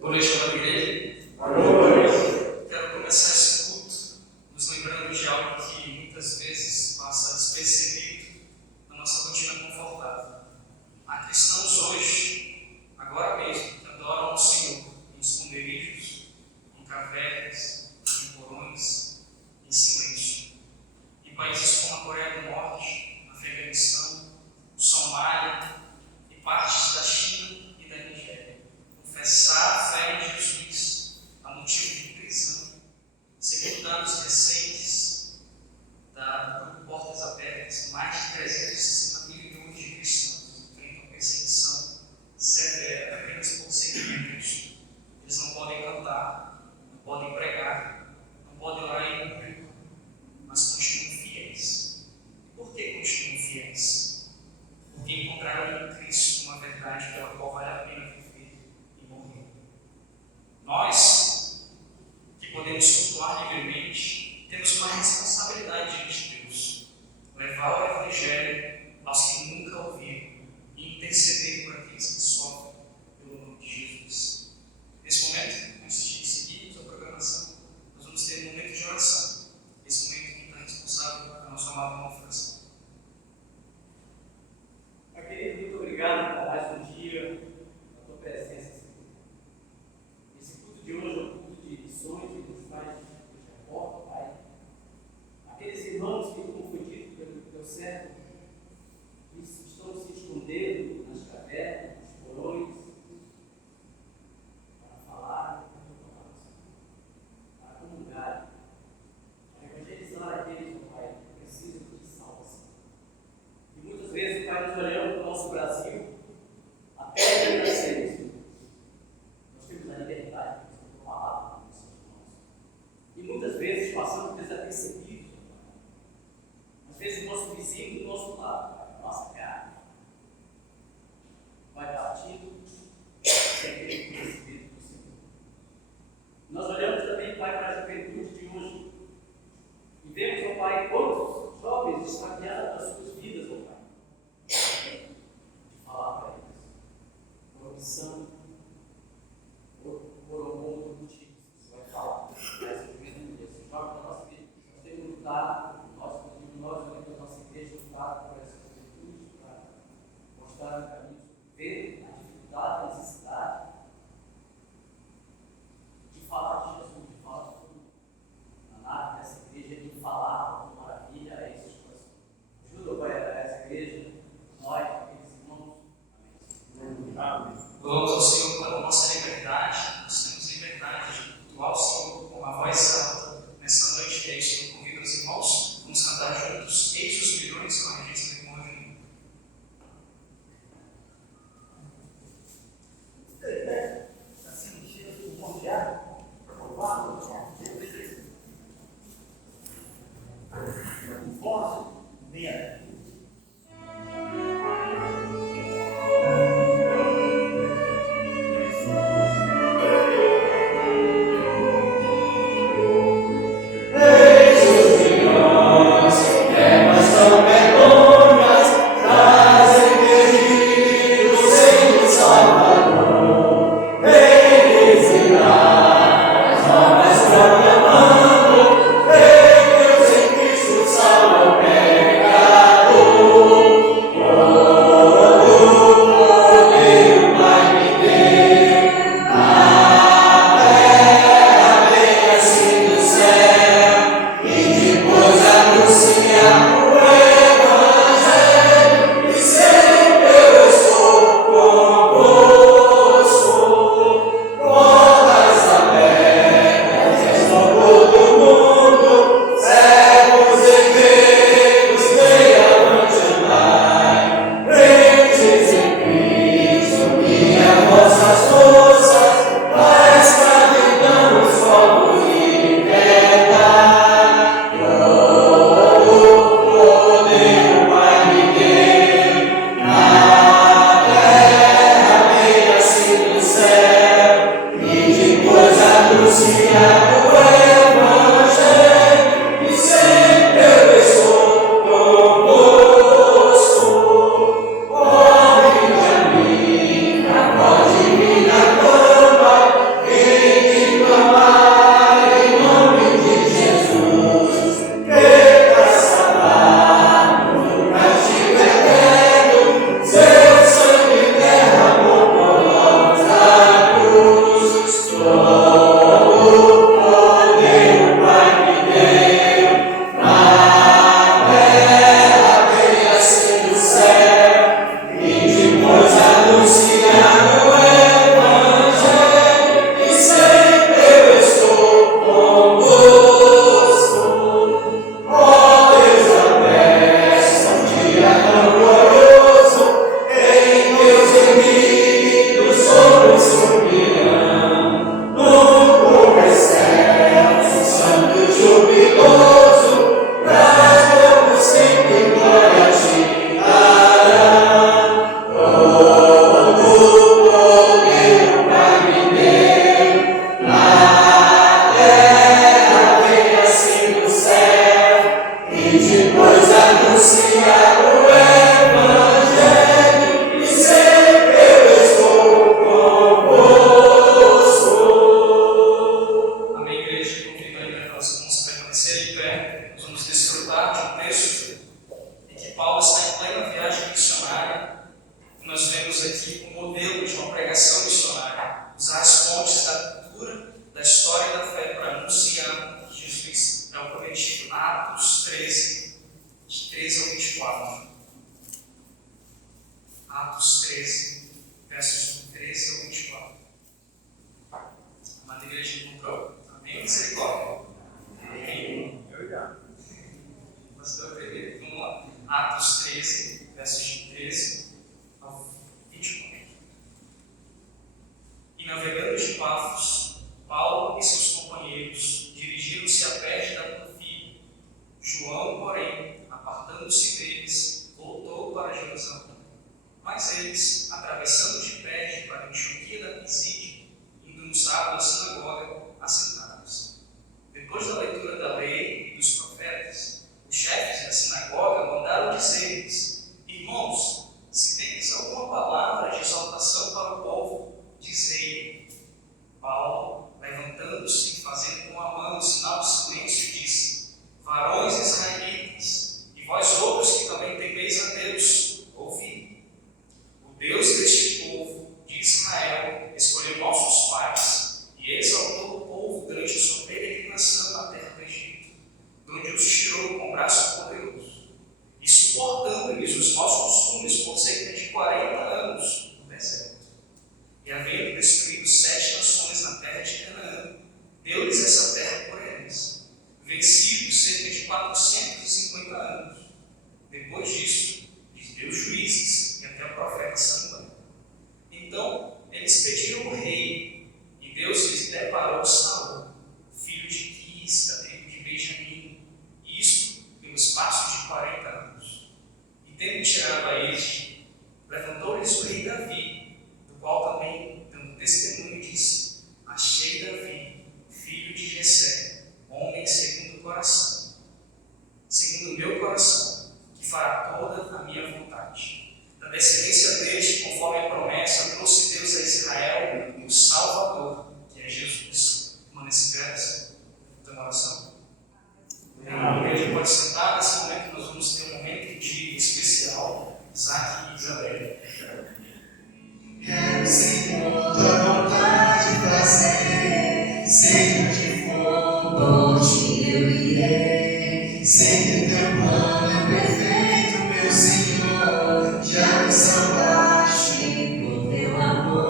Boa noite, amada igreja. Boa noite. Quero começar esse culto nos lembrando de algo que muitas vezes passa despercebido na nossa rotina confortável. Há cristãos hoje, agora mesmo, que adoram o Senhor em esconderijos, em cavernas, em porões, em silêncio. Em países como a Coreia do Norte, Afeganistão, Somália e partes da China e da Nigéria, confessar a fé em Jesus a motivo de prisão. Segundo dados recentes da Grupo Portas Abertas, mais de 360 milhões de cristãos enfrentam perseguição severa apenas por seguirem Cristo. Eles não podem cantar, não podem pregar, não podem orar em público, mas continuam fiéis. E por que continuam fiéis? Porque encontraram em Cristo uma verdade pela qual vale a pena viver e morrer. Nós, que podemos cultuar livremente, temos uma responsabilidade diante de Deus: levar o Evangelho aos que nunca ouviram e interceder por aqueles que sofrem pelo nome de Jesus. Nesse momento, antes de seguirmos a programação, nós vamos ter um momento de oração. Esse momento que está responsável pela nossa amada irmã França. Querido, muito obrigado por mais um dia, a tua presença, Senhor. Esse culto de hoje é um culto de missões e dos pais de Jacó, Pai. Aqueles irmãos que, como foi dito pelo teu servo, que estão se escondendo nas cavernas, nos porões, para falar da tua palavra, para comungar, para evangelizar aqueles, Pai, que precisam de salvação. E muitas vezes, Pai, nós olhamos para o nosso Brasil, até que nascemos, Senhor. Nós temos a liberdade de falar com nossos irmãos. E muitas vezes passamos desapercebidos, Pai. Às vezes o nosso vizinho do nosso lado, Pai, nossa cara, vai partindo sem ter conhecimento do Senhor. Nós olhamos também, Pai, para a juventude de hoje e vemos, ó Pai, quantos jovens extraviaram as suas vidas, ó Pai, de falar para eles, por opção, por algum outro motivo. Você vai falar, mas o juventude, esse jovem da nossa vida, nós temos lutado, nós dentro da nossa igreja, lutado por essa juventude, para mostrar o caminho, ver a dificuldade, a necessidade de falar de Jesus, de falar de tudo. Na nave dessa igreja, de falar com maravilha a esses corações. Ajuda, Pai, a essa igreja, nós, aqueles irmãos. Amém. Louvamos ao Senhor pela nossa liberdade. Nós temos liberdade de cultuar o Senhor com a voz alta nessa noite. É isso que eu convido os irmãos. Vamos cantar juntos. Eis os milhões com a regência do irmão Evangelho. Está sendo cheio de bom dia. Aprovado. Voz dentro. E navegando de Pafos, Paulo e seus companheiros dirigiram-se a Perge da Panfilha. João, porém, apartando-se deles, voltou para Jerusalém. Mas eles, atravessando de Perge para Antioquia da Pisídia, indo no sábado à sinagoga, assentaram-se. Depois da leitura da lei e dos profetas, os chefes da sinagoga mandaram dizer-lhes: Irmãos, se tendes alguma palavra de exaltação para o povo, dizei. Paulo, levantando-se e fazendo com a mão o sinal de silêncio, disse: Varões israelitas, e vós outros que também temeis a Deus, ouvi. O Deus deste povo, de Israel, escolheu nossos pais e exaltou o povo durante a sua peregrinação na terra do Egito, de onde os tirou com braço poderoso, e suportando-lhes os maus costumes por cerca de 40 anos no deserto. E havendo destruído 7 nações na terra de Canaã, deu-lhes essa terra por herança, vencidos cerca de 450 anos. Depois disso, lhes deu juízes e até o profeta Samuel. Então, eles pediram o rei, e Deus lhes deparou Saul, filho de Quis, da tribo de Benjamim, isto pelo espaço de 40 anos. E tendo tirado a este, levantou-lhes o rei Davi, do qual também, dando testemunho, disse: Achei Davi, filho de Jessé, homem segundo o coração, segundo o meu coração, que fará toda a minha vontade. Da descendência deste, conforme a promessa, trouxe Deus a Israel o Salvador, que é Jesus. Permanece graça. Então, oração. A igreja pode sentar. Nesse momento nós vamos ter um momento de especial. Isaac e Isabel. Quero, Senhor, tua vontade fazer, seja onde for, por ti eu irei. Sei que teu plano é perfeito, meu Senhor, já me salvaste por teu amor.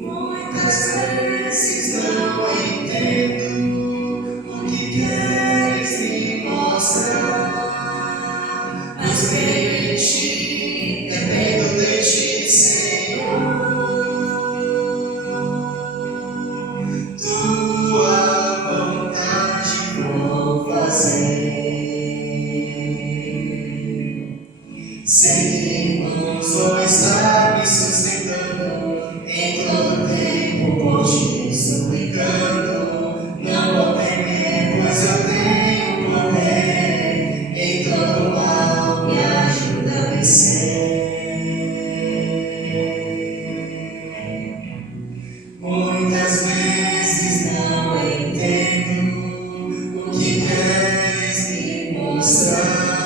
Muitas vezes não entendo o que queres me mostrar, mas creio em ti, dependo de ti, Senhor. Tua vontade vou fazer. Sei que irmãos vão estar me sustentando em todo tempo, por ti estou brincando. Não vou temer, pois eu tenho poder. Em todo mal me ajuda a vencer. Muitas vezes não entendo o que queres me mostrar,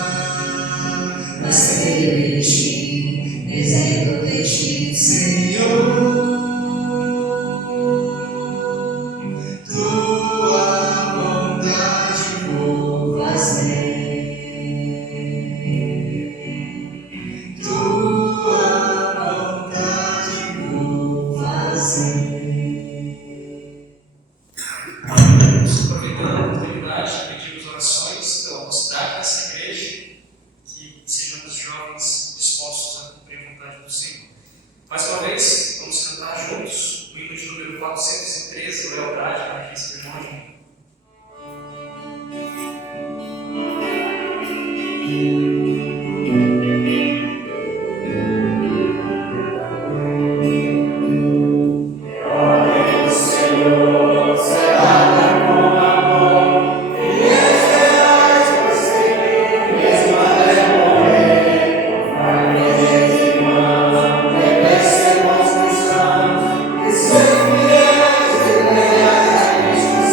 mas creio em ti, desejo de ti, Senhor. Tua vontade vou fazer. Tua vontade vou fazer. Aproveitando a oportunidade, pedimos orações pela mocidade dessa igreja, que sejamos jovens dispostos a cumprir a vontade do Senhor. Mais uma vez, vamos cantar juntos o hino de número 413, o Lealdade, na Regência do Irmão.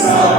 Salve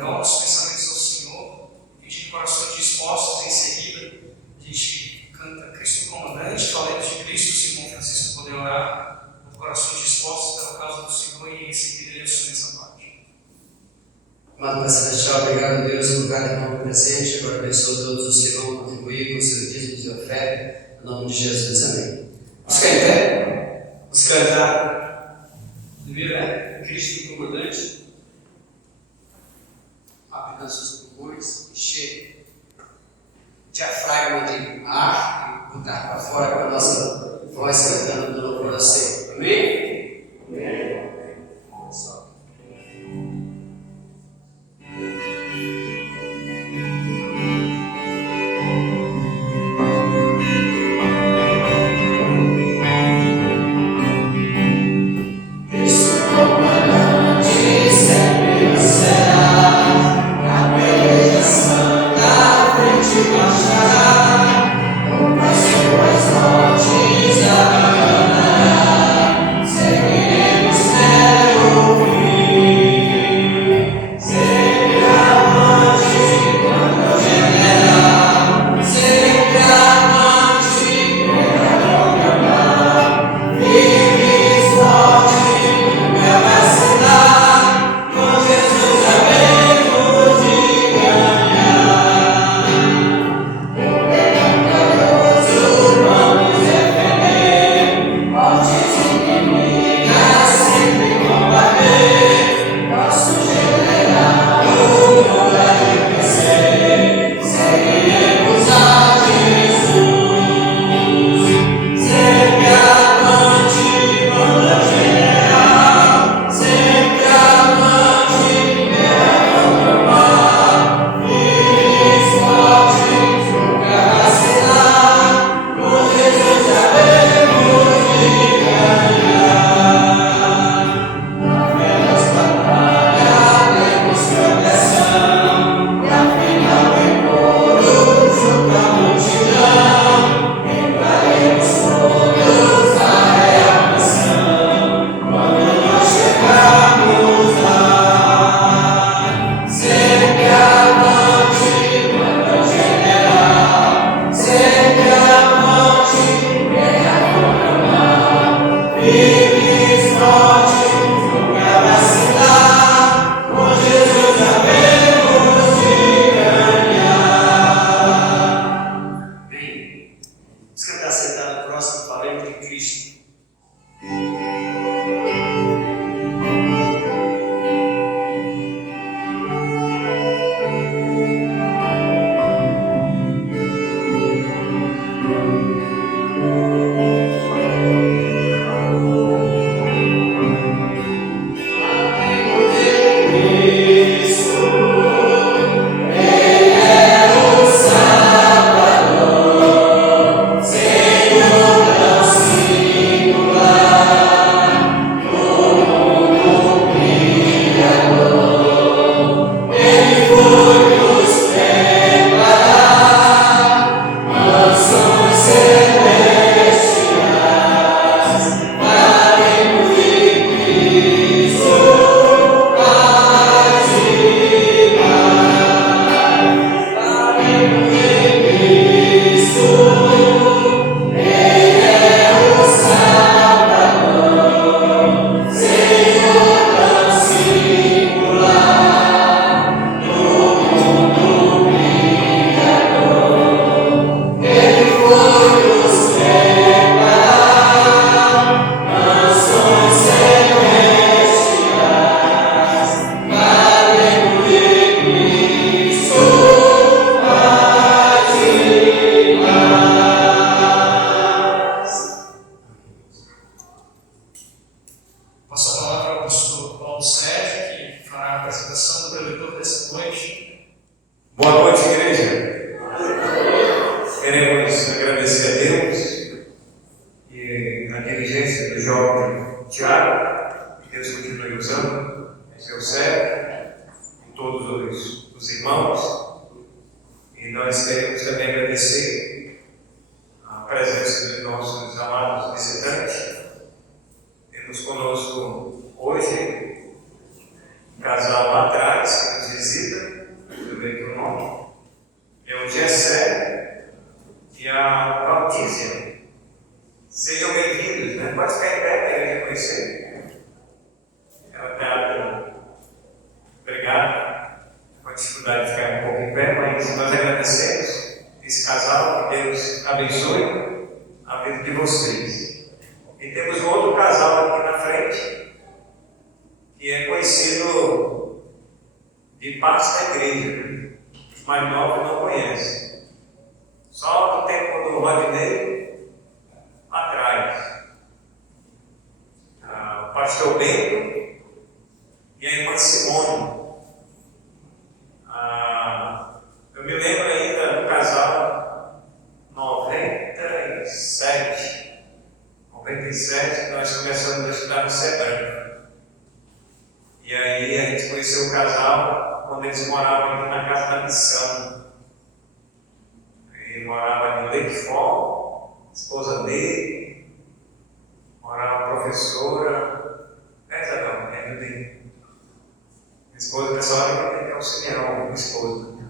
levar nossos pensamentos ao Senhor, a gente de corações dispostos. Em seguida, a gente canta Cristo Comandante, falemos de Cristo, se o irmão Francisco poder orar, com corações dispostos pela causa do Senhor, e em seguida ele assume essa parte. Amado Pai Celestial, obrigado, Deus, por cada irmão presente. Agora abençoa todos os que vão contribuir com o seu dízimo e sua fé. Em nome de Jesus, amém. Vamos ficar em pé? Vamos cantar. Primeiro é Cristo Concordante. Apenas os pulmões, encher diafragma de ar e botar para fora com a nossa voz cantando do louvor ao Senhor. Amém? Amém. Temos conosco hoje um casal lá atrás que nos visita, irmão. É o Gessé e a Valtícia. Sejam bem-vindos, né? Pode ficar em pé para ele reconhecer. Ela está obrigado. Com a dificuldade de ficar um pouco em pé, mas nós agradecemos esse casal, que Deus abençoe a vida de vocês. E temos um outro casal aqui na frente, que é conhecido de parte da igreja. Os mais novos não conhecem. Só do tempo do Rodinei atrás. O pastor Bento e a irmã Simone. Eu me lembro ainda do casal 97, nós começamos a estudar no Sebrão. E aí a gente conheceu o casal quando eles moravam aqui na Casa da Missão. Ele morava em Lake Fall, esposa dele, morava a professora, Isabel, me ajudei. Minha esposa, pessoal, que tem que auxiliar minha esposa.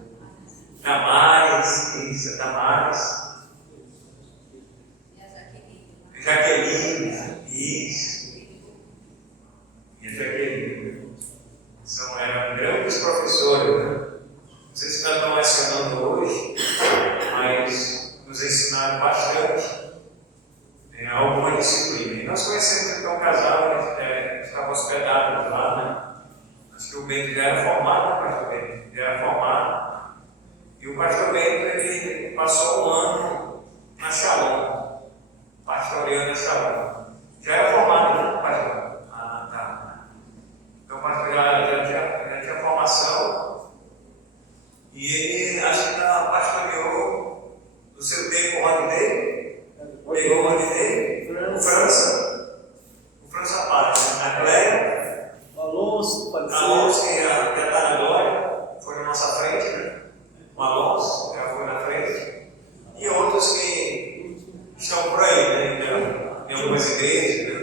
Damares, isso, Damares. Jaqueline, isso. E a Jaqueline. Eram grandes professores, né? Não sei se estão lecionando hoje, mas nos ensinaram bastante em alguma disciplina. E nós conhecemos então um casal, estava hospedado lá, né? Acho que o Bento já era formado, né, pastor Bento? Já era formado. E o pastor Bento, ele passou um ano na Shalom, pastoreando a Shalom. Já era formado, né, pastor? Tá. Então o pastor já tinha formação. E ele, acho que pastoreou no seu tempo o Rodinei, pegou o Rodinei, o França Paz, a Cléia, O Alonso, pode ser. Alonso e a Tana Glória foram na nossa frente, né? O Alonso já foi na frente. E outros que estão por aí, né? Em algumas igrejas, né?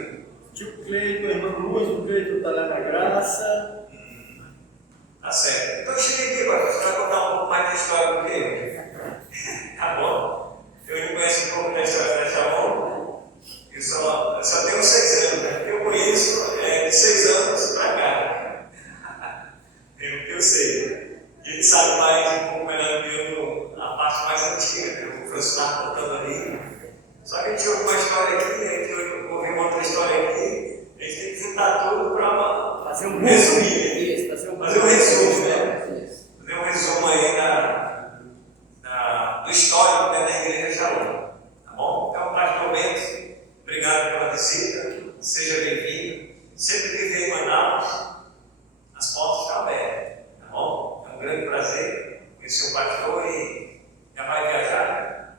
Tio Cleiton, irmão Luz, o Cleiton está lá na graça. Tá certo. Então cheguei aqui, pastor. Você vai contar um pouco mais da história do que eu. Tá bom? Eu não conheço um pouco da história da Shalom. Eu só tenho 6 anos, né? Eu conheço de 6 anos para cá. Eu sei. E ele sabe mais um pouco melhor do que eu, a parte mais antiga, né? O Francisco estava contando ali. Só que a gente ouve uma história aqui, a gente ouve uma outra história aqui, a gente tem que juntar tudo para Fazer um resumir. Isso, Fazer um resumo, né? Fazer um resumo aí do histórico, né, da Igreja Shalom. Tá bom? Então, pastor Bento, obrigado pela visita, seja bem-vindo. Sempre que vier em Manaus, as portas estão abertas. Tá bom? É um grande prazer conhecer o pastor e já vai viajar.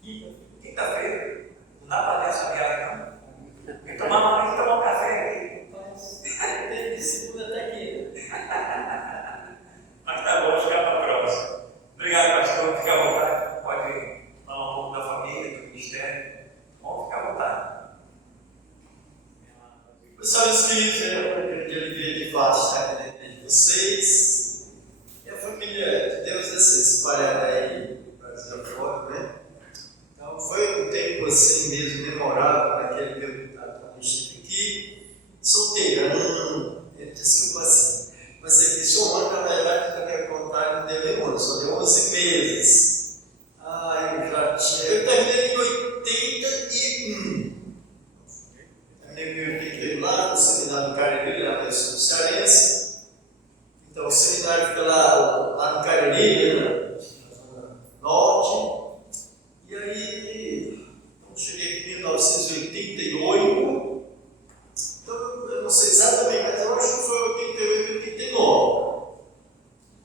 Quinta-feira. Não dá para ter essa viagem, não. Tem que tomar um café aqui. Tem de segunda até quinta. Mas tá bom, ficar para a próxima. Obrigado, pastor. Fica à vontade. Pode falar um pouco da família, do ministério. Bom, fica à vontade. Pessoal, meus queridos, é uma grande alegria de fato estar aqui dentro de vocês. E a família de Deus é se espalhada aí no Brasil afora, né? Então foi um tempo assim mesmo memorável naquele meu contato com a gente aqui, solteirão. Ele disse que eu passei aqui só um ano, na verdade, na minha contagem não deu nem um ano, só deu 11 meses. Eu terminei em 81. Terminei lá no seminário do Cariri, lá no sul cearense. Então o seminário fica lá no Cariri, na zona norte. E aí, cheguei aqui em 1988. Então eu não sei exatamente, mas eu acho que foi 88, 89.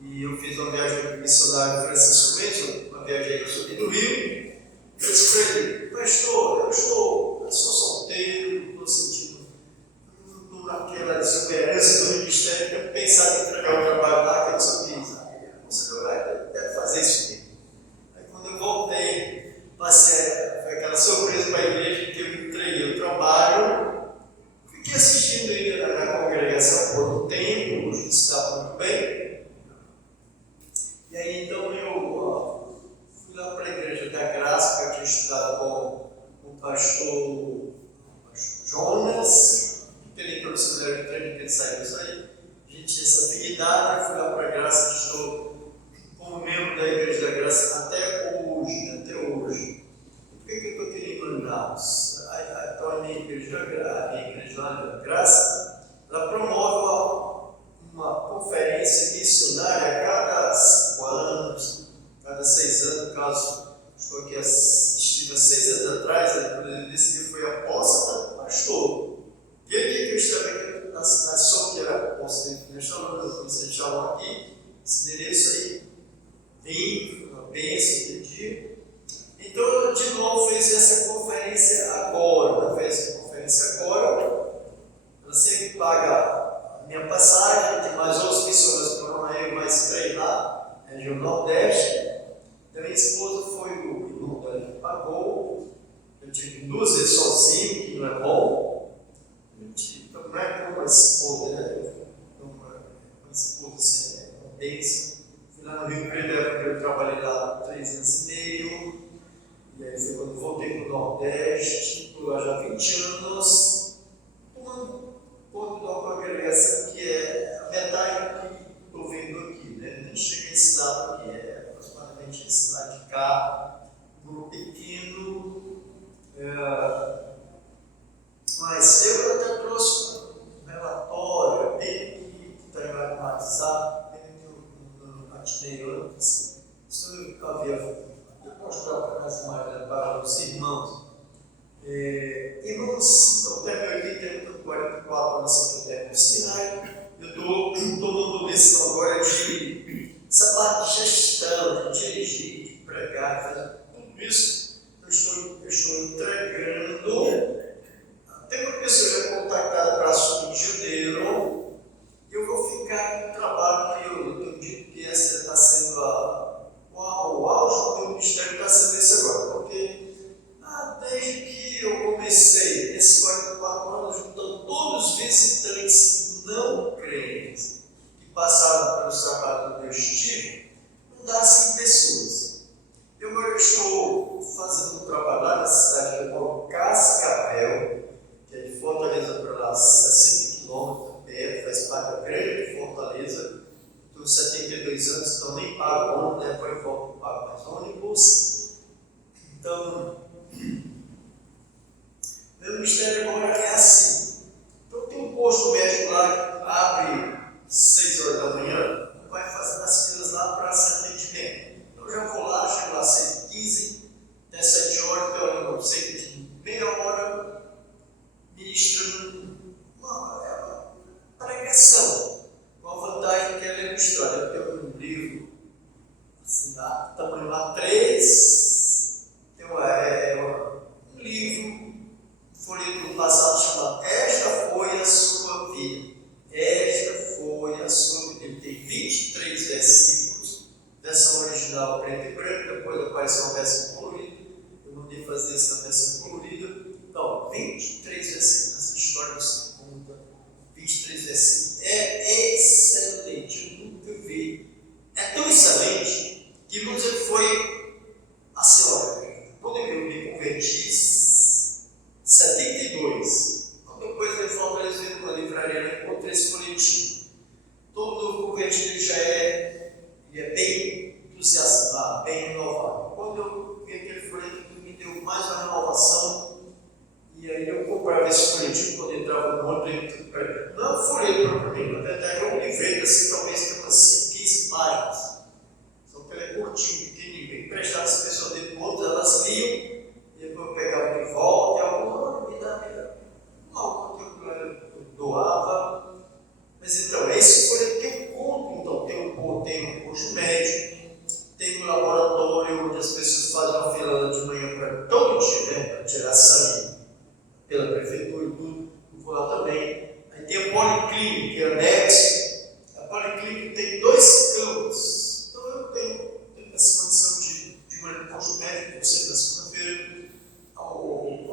E eu fiz uma viagem com o missionário Francisco Bento, uma viagem que eu subi do Rio. Eu disse para ele, pastor, eu sou solteiro, não estou sentindo aquela exuberância do ministério, eu pensava em entregar o trabalho lá, que eu só fiz. Você deve fazer isso mesmo. Aí quando eu voltei, foi aquela surpresa para a igreja que eu entreguei o trabalho, fiquei assistindo ele na congregação por um tempo, estava muito bem. E aí então eu fui lá para a Igreja da Graça, que eu tinha estudado com o pastor Jonas, que ele entrou no seminário de treino, que ele saiu disso aí. A gente tinha essa afinidade, eu fui lá para a Graça, estou como membro da Igreja da Graça até hoje. Por que eu estou querendo mandar-os? Então a minha igreja da Graça, ela promove uma conferência missionária a cada 5 anos, cada 6 anos, caso estou aqui estive há 6 anos atrás, ele disse que foi apóstolo, pastor. E ele que eu estava aqui na cidade só que era apóstolo, nós estávamos no Shalom aqui, esse endereço aí, vim, foi uma bênção aquele dia. Então, de novo, fez essa conferência agora. Ela sempre paga a minha passagem, tem mais outros missionários que foram aí, mais 3 lá, região Nordeste. Da minha esposa foi o irmão dela que pagou. Eu tive 2 vezes sozinho, que não é bom. Então, não é como uma esposa, né? Uma esposa assim, é uma bênção. Fui lá no Rio Preto, eu trabalhei lá 3 anos e meio. E aí foi quando voltei para o Nordeste, estou lá já há 20 anos, tomando conta de uma congregação que é a metade do que estou vendo aqui, né? Nem cheguei a esse lado aqui, é aproximadamente esse lado de cá, um grupo pequeno, mas eu até trouxe um relatório, bem que está no WhatsApp, bem no matinei antes, isso eu havia mostrar para as imagens para os irmãos. Irmãos, então, terminei aqui, tem 44 anos que eu tenho no Sinai. Eu estou tomando decisão agora de essa parte de gestão, de dirigir, de pregar, fazer tudo isso. Eu estou entregando. Tem uma pessoa já contactada para assumir janeiro. Eu vou ficar no trabalho que eu tenho dito que essa está sendo o auge do meu ministério está sendo esse agora, porque desde que eu comecei esses 44 anos, juntando todos os visitantes não crentes que passaram pelos trabalhos do meu estilo, não dá 100 pessoas. Eu agora estou fazendo um trabalho lá na cidade que eu moro, Cascavel, que é de Fortaleza para lá, 60 quilômetros perto, faz parte da grande Fortaleza. Estou 72 anos, então nem pago ônibus, né? Por enquanto não pago mais ônibus. Então, meu ministério agora é assim. Então, tem um posto médico lá que abre 6 horas da manhã, vai fazendo as filas lá para esse atendimento. Então, eu já vou lá, chego lá às 6h15, até 7 horas, então eu não sei que meia hora ministrando uma pregação. Com a vantagem que ela é ilustrada. Eu tenho um livro, assim, tamanho A3, tem um livro, folheto do passado, chamado Esta Foi a Sua Vida. Esta foi a sua vida. Ele tem 23 versículos, versão original preto e branco, depois apareceu uma versão colorida. Eu mandei fazer essa versão colorida. Então, 23 versículos nessa história do segundo. 23 versículos. É excelente, eu nunca vi. É tão excelente que vamos dizer que foi assim, olha, quando eu me converti, 72, depois de Fortaleza, eu numa livraria, eu encontrei esse folhetim. Todo novo convertido ele já é bem entusiasmado, bem renovado. Quando eu vi aquele folhetim, me deu mais uma renovação. E aí eu comprava esse folhetim quando entrava no ônibus. Não é um folheto propriamente, na verdade é um livreto assim, talvez tem umas 15 páginas. Só que ele é curtinho, pequenininho. Emprestava as pessoas dentro do ônibus, elas liam, e depois eu pegava de volta, e alguma me dava algo que eu doava. Mas então, esse folheto que eu compro, então, tem um posto médico, tem um laboratório onde as pessoas fazem uma fila de manhã para todo dia, né, para tirar sangue pela prefeitura e tudo, eu vou lá também. Aí tem a Policlínica, que é anexo. A Policlínica tem 2 campos. Então eu tenho essa condição de manhã no posto médico, você na segunda-feira, o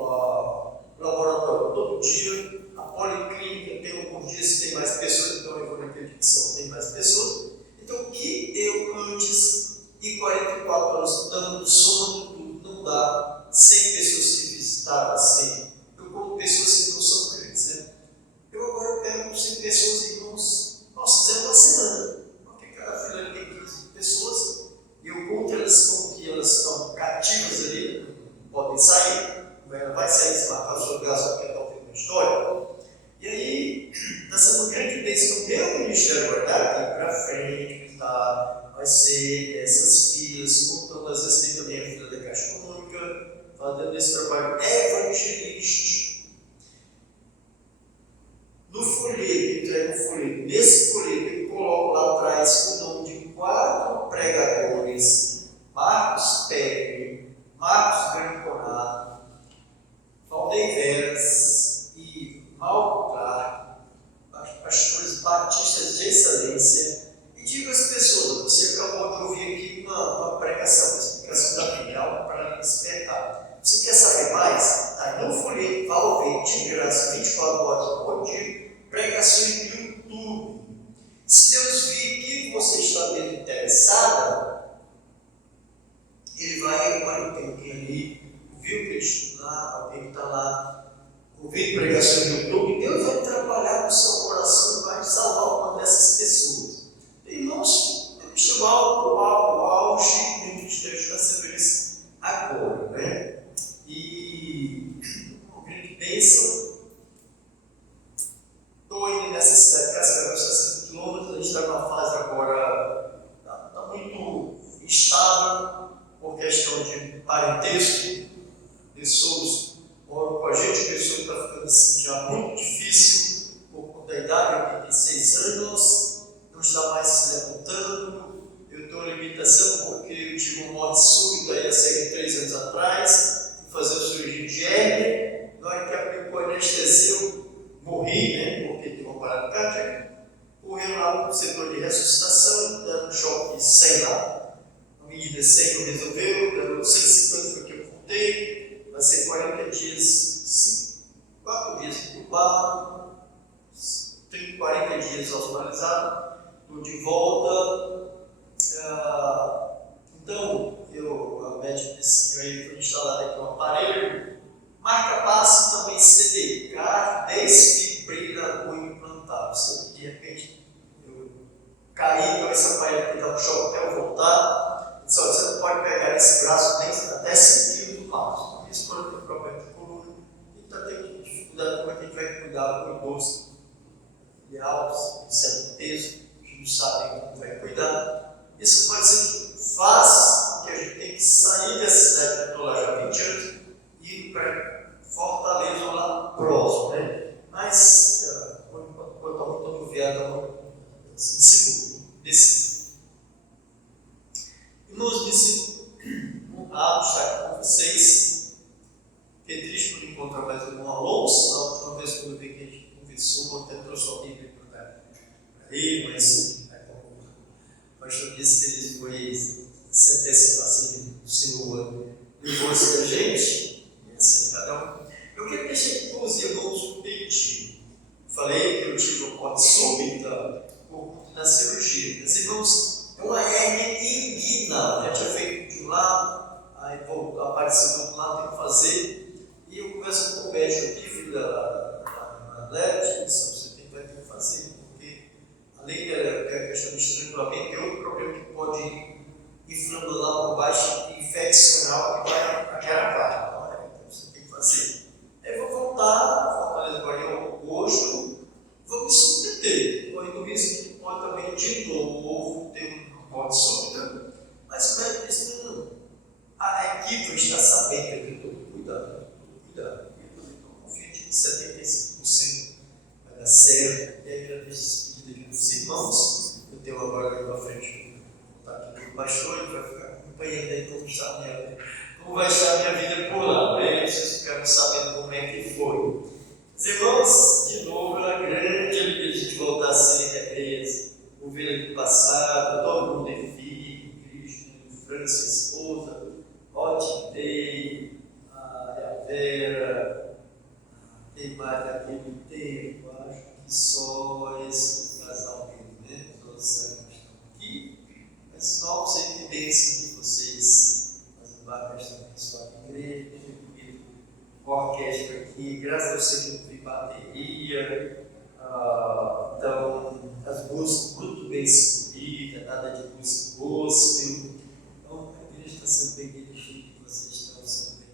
laboratório todo dia. A Policlínica tem alguns dias que tem mais pessoas, então eu vou naquele dia que tem mais pessoas. Então o que eu antes e 44 anos dando, somando tudo, não dá 100 pessoas que visitaram assim. Eu como pessoas que não são crentes, né? Eu agora pego 100 pessoas, irmãos, posso dizer uma semana, porque cada fila tem 15 pessoas, e eu conto elas como que elas estão cativas ali, não podem sair, ela vai sair se matar o seu graça, porque está ouvindo uma história. E aí, está sendo uma grande bênção no meu ministério agora, daqui para frente, tá? Vai ser essas filas, contando, às vezes tem também a fila da Caixa Econômica, fazendo esse trabalho evangelístico. No folheto, entrega o folheto. Nesse folheto, eu coloco lá atrás o nome de 4 pregadores: Marcos Pérez, Marcos Granconato, Valdeir Veras e Malco Clark, pastores batistas de excelência. E digo às pessoas: você acabou de ouvir aqui uma pregação, uma explicação da Bíblia, algo para despertar. Você quer saber mais? Está no folheto, vai ouvir de graça, 24 horas por dia, pregações no YouTube. Se Deus vir que você está mesmo interessada, Ele vai, olha, tem alguém ali, ouviu que ele estudar, alguém que está lá, ouvindo pregações no YouTube, Deus vai trabalhar no seu coração e vai salvar uma dessas pessoas. Irmãos, chegou ao auge do ministério está sendo isso agora, né? E uma grande bênção. Estou indo nessa cidade de Cascavel, está 60 quilômetros, a gente está numa fase agora, está muito instável, por questão de parentesco, pessoas moram com a gente, pessoa está ficando assim já muito difícil, por conta da idade, 86 anos, não está mais se levantando. Eu estou em limitação porque eu tive uma morte súbita aí há cerca de 3 anos atrás, fui fazer uma cirurgia de hérnia. Na hora que aplicou a anestesia, eu morri, né? Porque tive uma parada cardíaca. Correu lá no setor de ressuscitação, dando um choque sem lá. A medida 100 não resolveu, dando 150 foi que eu voltei. Vai ser 40 dias, 4 dias entubado, 40 dias hospitalizado. Estou de volta. Então, a médica disse que aí foi instalado aqui um aparelho, marca-passo também CDK, desfibrilador implantado. Se de repente eu caí, então esse aparelho que dá um choque até eu voltar, só você não pode pegar esse braço nem até 5 kg do passo. Então, isso pode ter problema de coluna, e está tendo dificuldade como é que a gente vai cuidar do idoso. Ideal, sendo peso, a gente não sabe como vai cuidar. Isso pode ser faz que a gente tem que sair dessa cidade que eu estou lá já há 20 anos e ir para Fortaleza lá próximo, né? Mas, quando eu estou viado, estou assim, seguro, decidido. Irmãos, me sinto honrado de estar aqui com vocês. Fiquei triste por encontrar mais um irmão Alonso. Na última vez que eu vi que a gente conversou, até trouxe a Bíblia para ele, mas o pastor disse que ele foi se antecipar, assim, o Senhor levou-se da gente, e assim, cada um. Eu quero deixar com os irmãos pedir. Falei que eu tive uma morte súbita por conta da cirurgia. Mas, irmãos, é uma hérnia inguinal. Já tinha feito de um lado, aí apareceu do outro lado, tem que fazer. E eu converso com o médico aqui, filho da Leve, você vai ter que fazer, porque além da questão do estrangulamento, tem outro problema que pode ir inflamando lá por baixo, infeccional, que vai agravar. Então você tem que fazer. Aí eu vou voltar, Fortaleza agora em agosto, vou me submeter. Correndo o risco que pode também de novo ter uma morte súbita, mas o médico disse: não, a equipe está sabendo que eu estou cuidando. Eu estou confiante de 75% vai dar certo. E aí já deixo despedida dos irmãos. Eu tenho agora aqui na frente o contato do pastor, ele vai ficar acompanhando aí como vai estar a minha vida por lá, né? Vocês ficaram sabendo como é que foi. Os irmãos, de novo, é uma grande alegria de a gente voltar a ser represa, ouvir do passado, todo mundo é filho, Cristo, França, esposa, Otidei, a Vera, tem mais daquele tempo, acho que só esse casal mesmo, né? Todos estão aqui. esses novos evidências que vocês fazem parte desta abençoada igreja, tem incluído orquestra aqui, graças a Deus você cumprir bateria, então as músicas muito bem escolhidas, nada de música gospel. Então a igreja está sendo bem dirigida, vocês estão sendo bem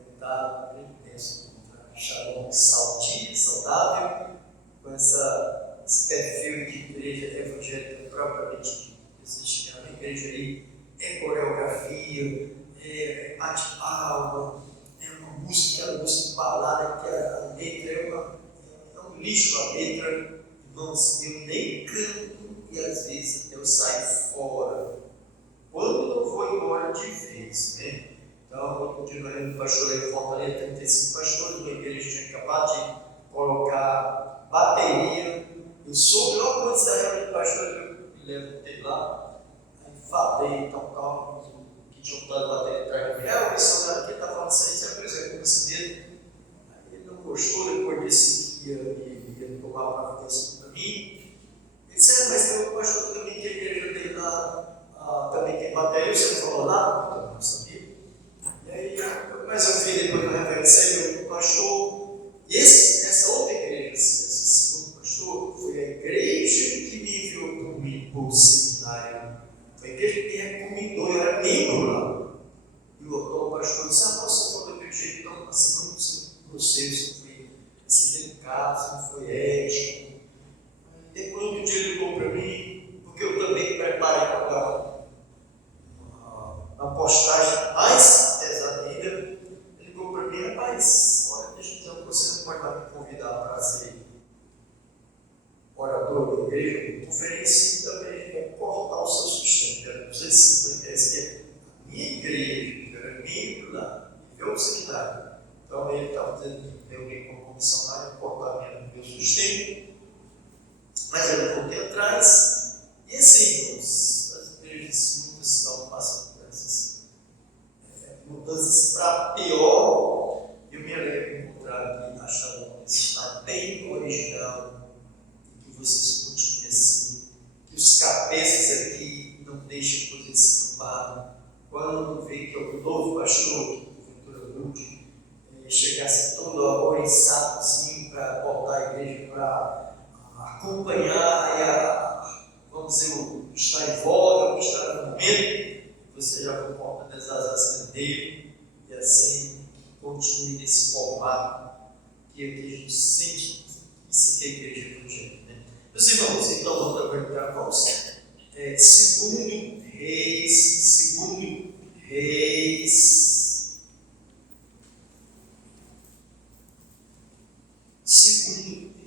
orientados, grande bênção contra Shalom saudável, com esse perfil de igreja evangélica propriamente dita. Existe uma igreja aí, é coreografia, é bate-palma, é uma música balada, que a letra é um lixo a letra. Irmãos, eu nem canto e às vezes eu saio fora. Quando eu vou embora de vez, né? Então, outro dia no pastor aí em Fortaleza, 35 pastores, uma igreja tinha acabado de colocar bateria. Eu soube logo antes da reunião do pastor, eu me levantei lá, aí falei, tal, que tinha botado bateria atrás de mim. O missionário aqui está falando isso aí, você apresentou esse mesmo. Aí ele não gostou, depois disse que ia tomar uma providência para mim. Ele disse, mas tem um pastor também que a igreja dele lá também tem bateria, você não falou nada? Eu não sabia. E aí, mas eu vi depois na referência, o pastor, e essa outra igreja, esse segundo pastor, foi a igreja que me enviou por mim para o seminário. Foi a igreja que me recomendou, eu era membro lá. E o pastor disse, você falou daquele jeito, então, assim, você foi delicado, você não foi ético. Depois um dia ele ligou para mim, porque eu também preparei para uma postagem mais pesada ainda. Ele ligou para mim, rapaz, olha, deixa eu dizer, você não pode mais me convidar para ser orador da igreja, ofereci também é cortar o seu sustento. Era 250 reais, que é a minha igreja, eu era membro lá, e veio o seminário. Então ele estava dizendo que eu vim como missionário cortar meu sustento, mas eu voltei atrás, e assim, as igrejas muitas estão passando por essas mudanças para pior. Eu me alegro de encontrar aqui a Shalom está bem original, e que vocês continuem assim, que os cabeças aqui não deixem coisa escapar. Quando vê que é o novo pastor, que porventura mude, chegasse todo oriçado assim para voltar à igreja, para acompanhar vamos dizer, o que está em voga, o que está no momento, você já comporta das asas dele, e assim continue nesse formato que a gente sente isso que a igreja evangélica, né? Meus irmãos, então vamos aproveitar, vamos. Segundo Reis.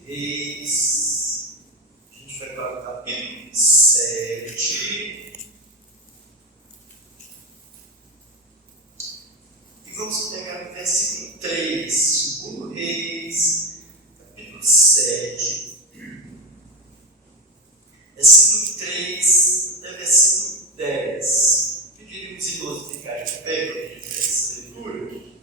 A gente vai para o capítulo 7. E vamos pegar o versículo 3. Segundo Reis, capítulo 7. Versículo 3 até versículo 10. Pediríamos os irmãos ficarem de pé para a gente ver essa leitura.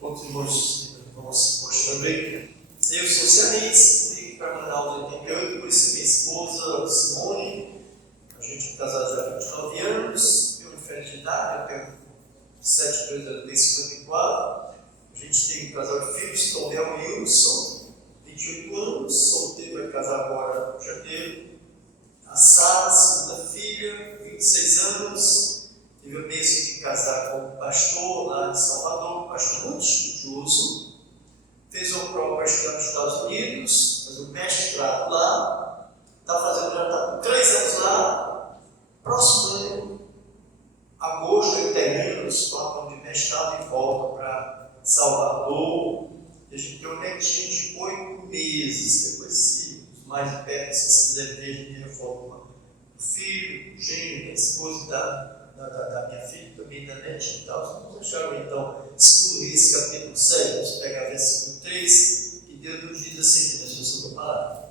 Outros irmãos vamos mostrando aí. Eu sou cearense, vim para Manaus em 88, conheci minha esposa Simone. A gente é casado já há 29 anos, eu diferente de idade, eu tenho 7 anos, ela tem 54. A gente tem um casal de filhos, Tom Léo e Wilson, 28 anos, solteiro, vai casar agora em janeiro. A Sara, segunda filha, 26 anos, tive a bênção de casar com um pastor lá de Salvador, um pastor muito estudioso. Fez uma prova para estudar nos Estados Unidos, fez um mestrado lá, já está com 3 anos lá. Próximo ano, agosto, ele termina os 4 anos de mestrado e volta para Salvador. E a gente tem um netinho de 8 meses. Depois, se os mais perto, se vocês quiserem ver, a gente reforma do filho, do gênero, da esposa da minha filha, também da netinha e tal. Vamos achar então, segundo Reis, capítulo 7, vamos pegar versículo 3, que Deus nos diz assim, na sua palavra.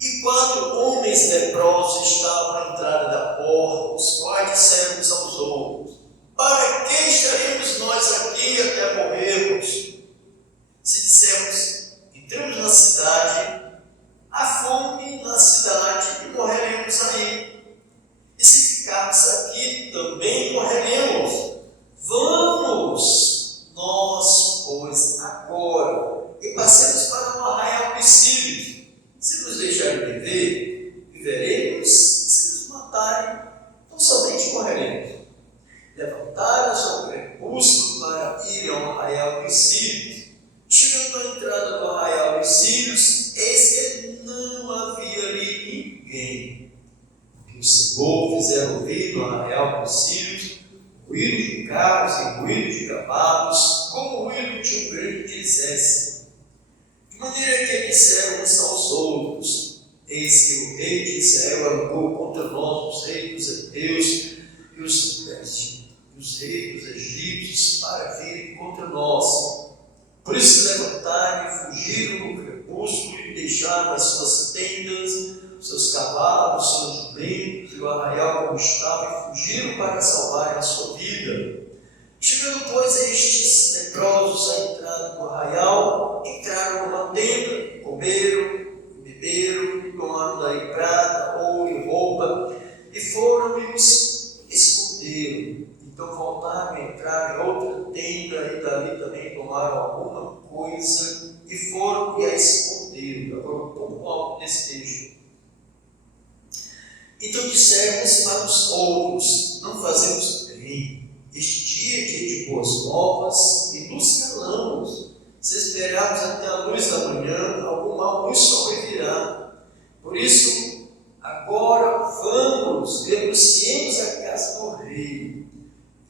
E 4 homens leprosos estavam à entrada da porta, os quais disseram uns aos outros: para que estaremos nós aqui até morrermos? Se dissermos, entramos na cidade, há fome na cidade Deus, se nos matarem, não somente morreremos. Levantaram-se ao crepúsculo para ir ao arraial dos Sírios. Chegando à entrada do arraial dos Sírios, eis que não havia ali ninguém. Porque o Senhor fizeram ouvir no arraial dos Sírios ruído de carros e ruído de cavalos, como o ruído de um grande exército. De maneira que disseram uns aos outros: eis que o rei de Israel armou contra nós os reis dos heteus e os reis dos egípcios para virem contra nós. Por isso levantaram e fugiram no crepúsculo e deixaram as suas tendas, seus cavalos, seus jumentos e o arraial como estava, e fugiram para salvarem a sua vida. Chegando, pois, estes leprosos à entrada do arraial, entraram numa tenda, comeram, beberam, tomaram daí prata, ouro e roupa, e foram e os esconderam. Então voltaram a entrar em outra tenda, e dali também tomaram alguma coisa, e foram e a esconderam. Agora um pouco alto nesse texto. Então disseram uns para os outros: não fazemos bem. Este dia é dia de boas novas, e nos calamos. Se esperarmos até a luz da manhã, algum mal nos sobrevirá. Por isso, agora vamos, denunciemos a casa do rei.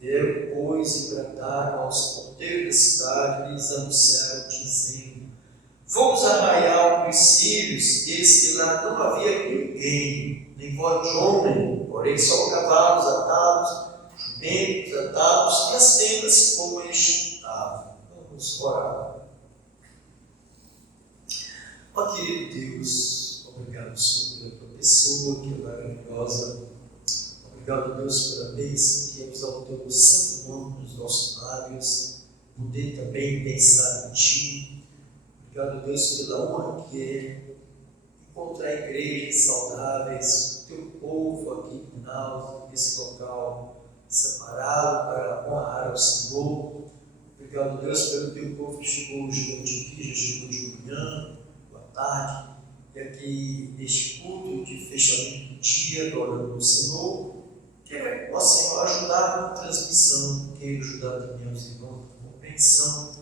Vieram, pois, e bradaram aos porteiros da cidade, e lhes anunciaram, dizendo: fomos a arraial dos Sírios, e eis que lá não havia ninguém, nem voz de homem, porém só cavalos atados, jumentos atados, e as tendas como estavam. Vamos orar. Ó querido Deus, obrigado, Senhor, pela tua pessoa que é maravilhosa. Obrigado, Deus, pela bênção que é ao teu santo nome nos nossos lábios, poder também pensar em ti. Obrigado, Deus, pela honra que é encontrar igrejas saudáveis, o teu povo aqui em Manaus, nesse local separado para honrar ao Senhor. Obrigado, Deus, pelo teu povo que chegou hoje aqui, já chegou de manhã, boa tarde, e aqui neste culto de fechamento do dia, adorando o Senhor. Quero, ó Senhor, ajudar na transmissão, quero ajudar também aos irmãos na compreensão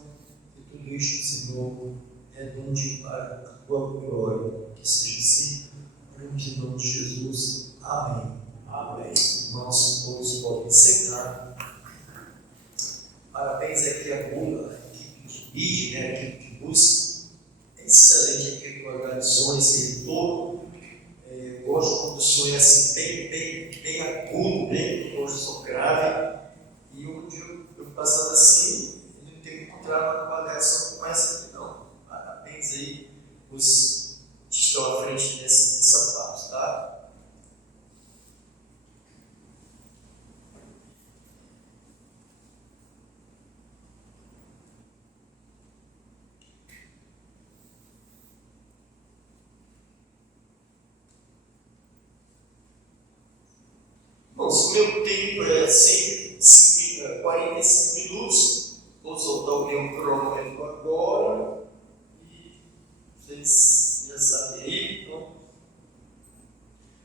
de tudo isto, Senhor, redunde para a tua glória. Que seja assim, oramos em nome de Jesus. Amém. Amém. Irmãos, todos podem sentar. Parabéns aqui à equipe de mídia, a equipe de música. É excelente a equipe que organizou esse retorno. Gosto quando o som é assim, bem agudo, bem, hoje sou grave, e um dia eu passando assim, e não tenho encontrado uma avaliação como essa aqui não. Parabéns aí os que estão à frente dessa parte, tá? Bom, se o meu tempo é sempre 45 minutos, vou soltar o meu cronômetro agora e vocês já sabem aí. Então.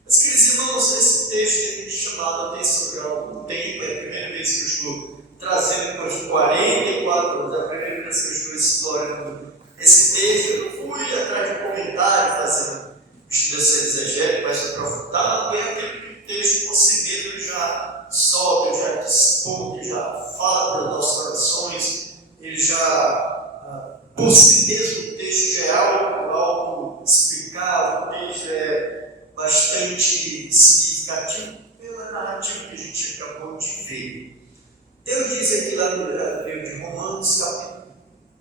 Mas, queridos irmãos, esse texto tem me chamado a atenção já há algum tempo, é a primeira vez que eu estou trazendo depois de 44 anos, é a primeira vez que eu estou explorando esse texto. Eu não fui atrás de um comentário, fazendo estudo exegético mais aprofundado, é aquele texto por si mesmo ele já solta, ele já dispõe, ele já fala para os nossos corações, ele já, por si mesmo, o texto já é algo explicável, o texto é bastante significativo pela narrativa que a gente acabou de ver. Deus diz aqui lá no livro de Romanos, capítulo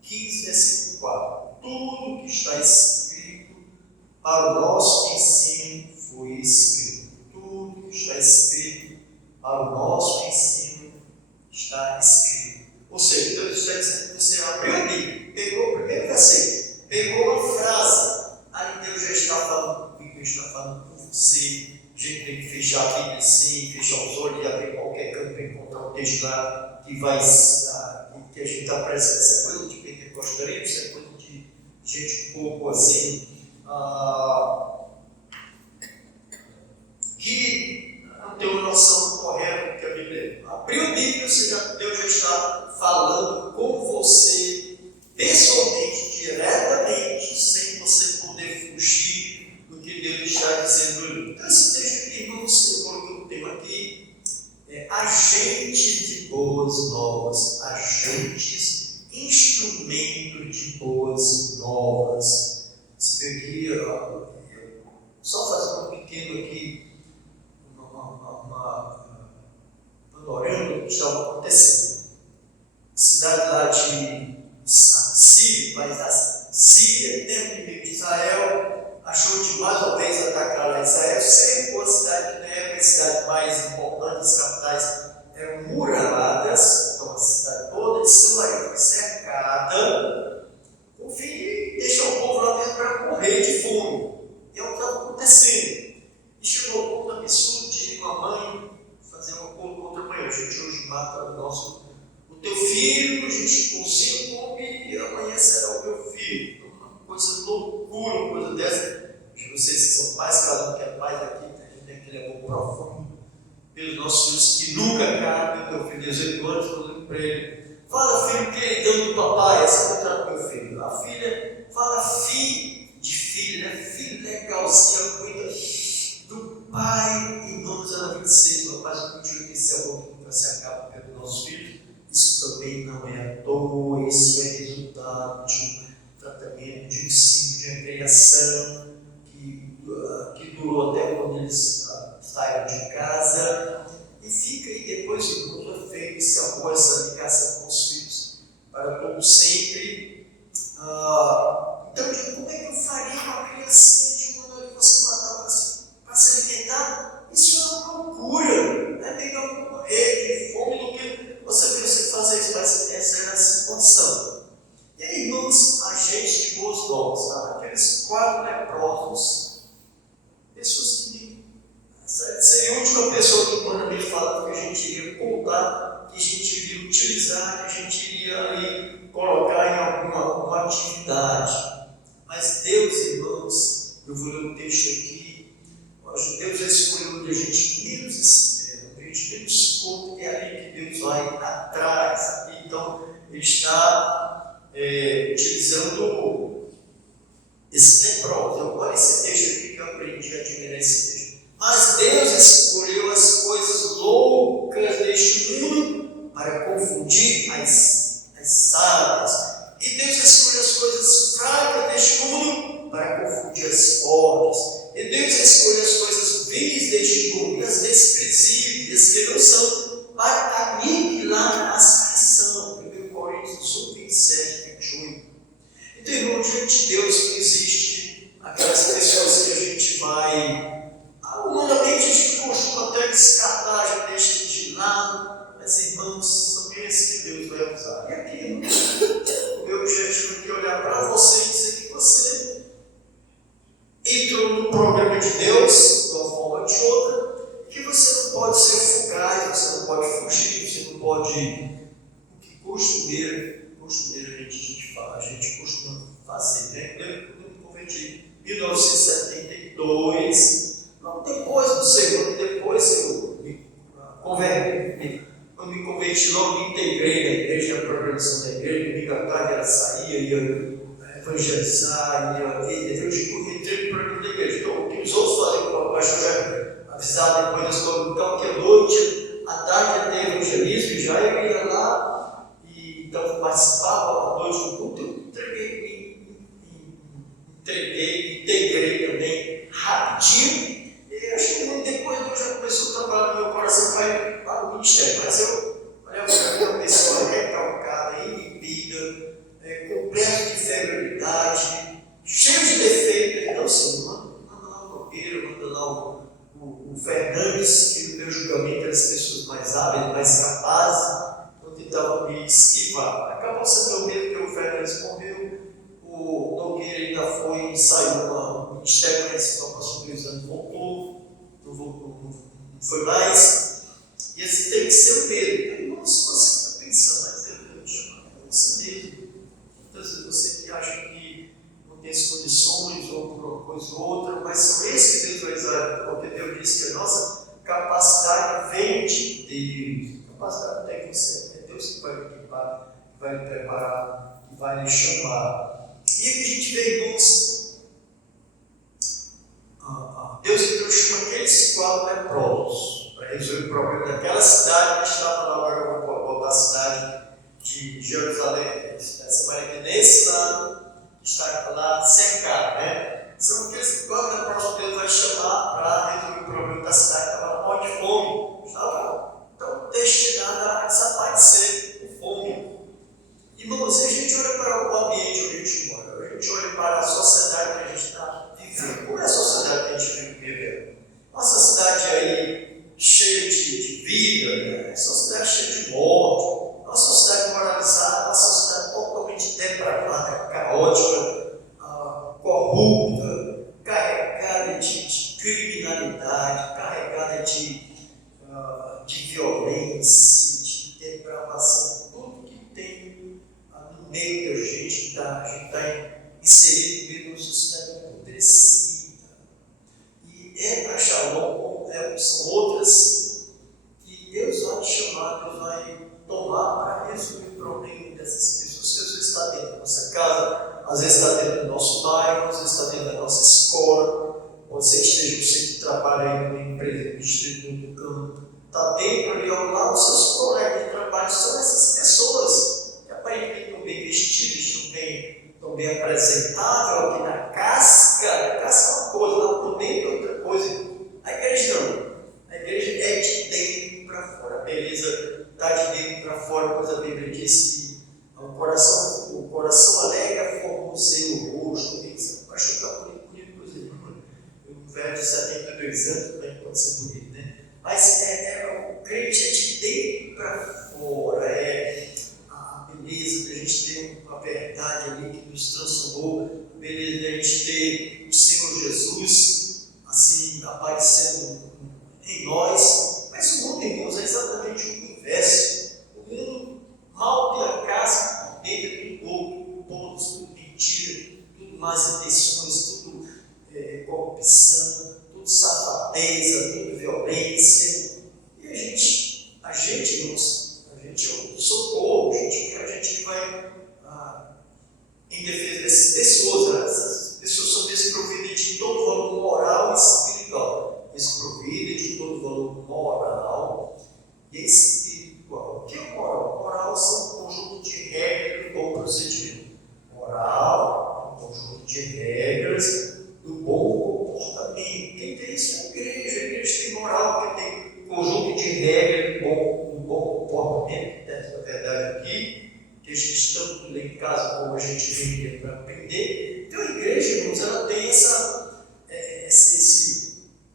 15, versículo 4: tudo que está escrito para o nosso ensino foi escrito. Tudo que está escrito para o nosso ensino está escrito. Ou seja, Deus está dizendo que você abriu a Bíblia, pegou o primeiro versículo, pegou uma frase, aí Deus já está falando comigo, Deus está falando com você. A gente tem que fechar a Bíblia assim, fechar os olhos e abrir qualquer canto para encontrar um texto lá que vai que a gente está presente. Isso é coisa de pentecostalismo, isso é coisa de gente um pouco assim. que não tem uma noção correta do que a Bíblia é. Abriu a Bíblia, Deus já está falando com você pessoalmente, diretamente, sem você poder fugir do que Deus está dizendo ali. Então, esse texto aqui, irmãos, eu coloquei um tema aqui, agentes de boas novas, agentes, instrumentos de boas novas. Você vê aqui, só fazer um pequeno aqui, panorama do que estava acontecendo. A cidade lá de Síria, mas a Síria, dentro do meio de Israel, achou de mais uma vez atacar lá Israel, cercou a cidade, que na época a cidade mais importante, as capitais eram muralhadas, então a cidade toda de Samaria foi cercada, por fim, deixou o povo lá dentro para morrer de fome. É o que estava acontecendo. E chegou ao ponto absurdo de uma mãe fazer um acordo com outra mãe. A gente hoje mata o teu filho, a gente cozinha, come e amanhã será o meu filho. Então, uma coisa loucura, uma coisa dessa. Vocês que são pais, cada um que é pai daqui, a gente tem aquele amor profundo pelos nossos filhos que nunca acaba. Meu filho, 18 anos, eu digo para ele: fala, filho queridão do papai, essa é a contra do meu filho. A filha fala, filho de filho, né? Filho legalzinho, cuida do pai, em Números 26, meu pai, eu digo que esse amor que nunca se acaba pelos nossos filhos. Isso também não é à toa, isso é resultado de um tratamento, de um ciclo de criação que durou até quando eles saíram de casa, e fica aí depois de muito feito esse amor, essa ligação com os filhos para todo sempre. Então eu digo, como é que eu faria uma criancinha de um ano ali você matar para se alimentar? Isso é uma loucura, é melhor morrer de fome do que você pensa fazer isso, mas essa era a situação. E aí, irmãos, agentes de boas novas, tá? Aqueles 4 leprosos, pessoas que seria a última pessoa que quando a gente fala que a gente iria contar, que a gente iria utilizar, que a gente iria aí colocar em alguma atividade. Mas Deus, irmãos, eu vou ler um texto aqui, Deus escolheu onde a gente menos espera, onde a gente menos conta, é ali que Deus vai atrás. Aqui, então, ele está utilizando esse leproso. Olha esse texto aqui que eu aprendi a admirar esse texto. Mas Deus escolheu as coisas loucas deste mundo para confundir as sábias. E Deus escolheu as coisas fracas deste mundo para confundir as fortes. E Deus escolheu as coisas vis deste mundo e as desprezíveis, que não são, para aniquilar as que são. 1 Coríntios 1, 27, 28. Então, irmão, diante de Deus não existe aquelas pessoas que a gente vai, humanamente a gente costuma até descartar, já deixa de lado, mas, irmãos, são esses que Deus vai usar. E aqui, irmão, o meu objetivo aqui é olhar para você e dizer que você entrou no programa de Deus, de uma forma ou de outra, e que você não pode ser fugaz, você não pode fugir, você não pode. O que costumeiro a gente fala, a gente costuma fazer, né? Eu me converti em 1972, não depois do segundo, depois eu me converti. Quando me converti, logo me integrei na igreja, na programação da igreja, domingo à tarde ela saía, ia evangelizar, eu entrei no programa da igreja. Então, o que os outros fazem com o pastor já avisar depois da escola, então, que à noite, à tarde ia ter evangelismo, já eu ia lá, e então participava à noite do culto, eu integrei também rapidinho. E acho que muito depois Deus já começou a trabalhar no meu coração para o ministério. Mas eu olhava para uma pessoa recalcada, inibida, completa de inferioridade, cheio de defeitos. Então, assim, manda lá o Nogueira, manda lá o Fernandes, que no meu julgamento eram as pessoas mais hábeis, mais capazes, então tentava me esquivar. Acabou sendo o mesmo que o Fernandes morreu, o Nogueira ainda foi e saiu no ministério, mas então passou 2 anos, voltou, não foi mais. E assim tem que ser o mesmo. Então, irmão, se você fica pensando, mas eu te chamo, é você mesmo. Muitas vezes você que acha que não tem as condições, ou por uma coisa ou outra, mas são esses que Deus vai usar porque Deus disse que a nossa capacidade vem de Deus. Capacidade não tem você, é Deus que vai lhe equipar, que vai lhe preparar, que vai lhe chamar. E a gente vê, irmãos, Deus então chama aqueles 4 leprosos para resolver o problema daquela cidade que estava lá. Agora eu vou botar a cidade de Jerusalém, essa maneira, nesse lado está lá cercado, né? São aqueles 4 leprosos que Deus vai chamar para resolver o problema da cidade que estava morta de fome, estava tão destinada a desaparecer com fome. Irmãos, se a gente olha para o ambiente onde a gente mora, a gente olha para a sociedade que a gente está vivendo, como é a sociedade que a gente vive vivendo? Nossa cidade aí cheia de vida, né? Sociedade cheia de morte, uma sociedade moralizada, uma sociedade totalmente depravada, caótica, corrupta, carregada de criminalidade, carregada de violência, de depravação, tudo que tem no meio da gente, a gente está inserido no meio de uma sociedade apodrecida. E a Shalom são outras que Deus vai chamar, Deus vai tomar para resolver o problema dessas pessoas. Que às vezes está dentro da nossa casa, às vezes está dentro do nosso bairro, às vezes está dentro da nossa escola, você que trabalha aí numa empresa, no distrito do campo, está dentro ali ao lado dos seus colegas de trabalho. São essas pessoas que aparentemente estão bem vestidas, estão bem apresentáveis aqui na casca. A casca é uma coisa, lá por dentro é outra coisa. A igreja não. A igreja é de dentro para fora. A beleza está de dentro para fora, pois a Bíblia diz que o coração alega formoseia o rosto. Acho que está bonito, coisa nenhuma. Um velho de 72 anos também pode ser bonito, né? Mas o crente é de dentro para fora. É a beleza da gente ter uma verdade ali que nos transformou, a beleza da gente ter o Senhor Jesus assim aparecendo em nós. Mas o mundo, irmãos, é exatamente o inverso. O mundo mal tem a casa dentro do povo, tudo mentira, tudo más intenções, tudo corrupção, tudo safadeza, tudo violência. E a gente, irmãos, a gente é um socorro, a gente que vai em defesa dessas pessoas. Essas pessoas são desprovidas de todo valor moral e espiritual. Desprovidas de todo valor moral e espiritual. O que é moral? Moral são um conjunto de regras do bom procedimento. Moral é um conjunto de regras do bom comportamento. Quem tem isso é a igreja. A igreja tem moral, porque tem um conjunto de regras do bom comportamento. Essa verdade aqui, que a gente tanto lê em casa como a gente vem para aprender. Então a igreja, irmãos, ela tem esse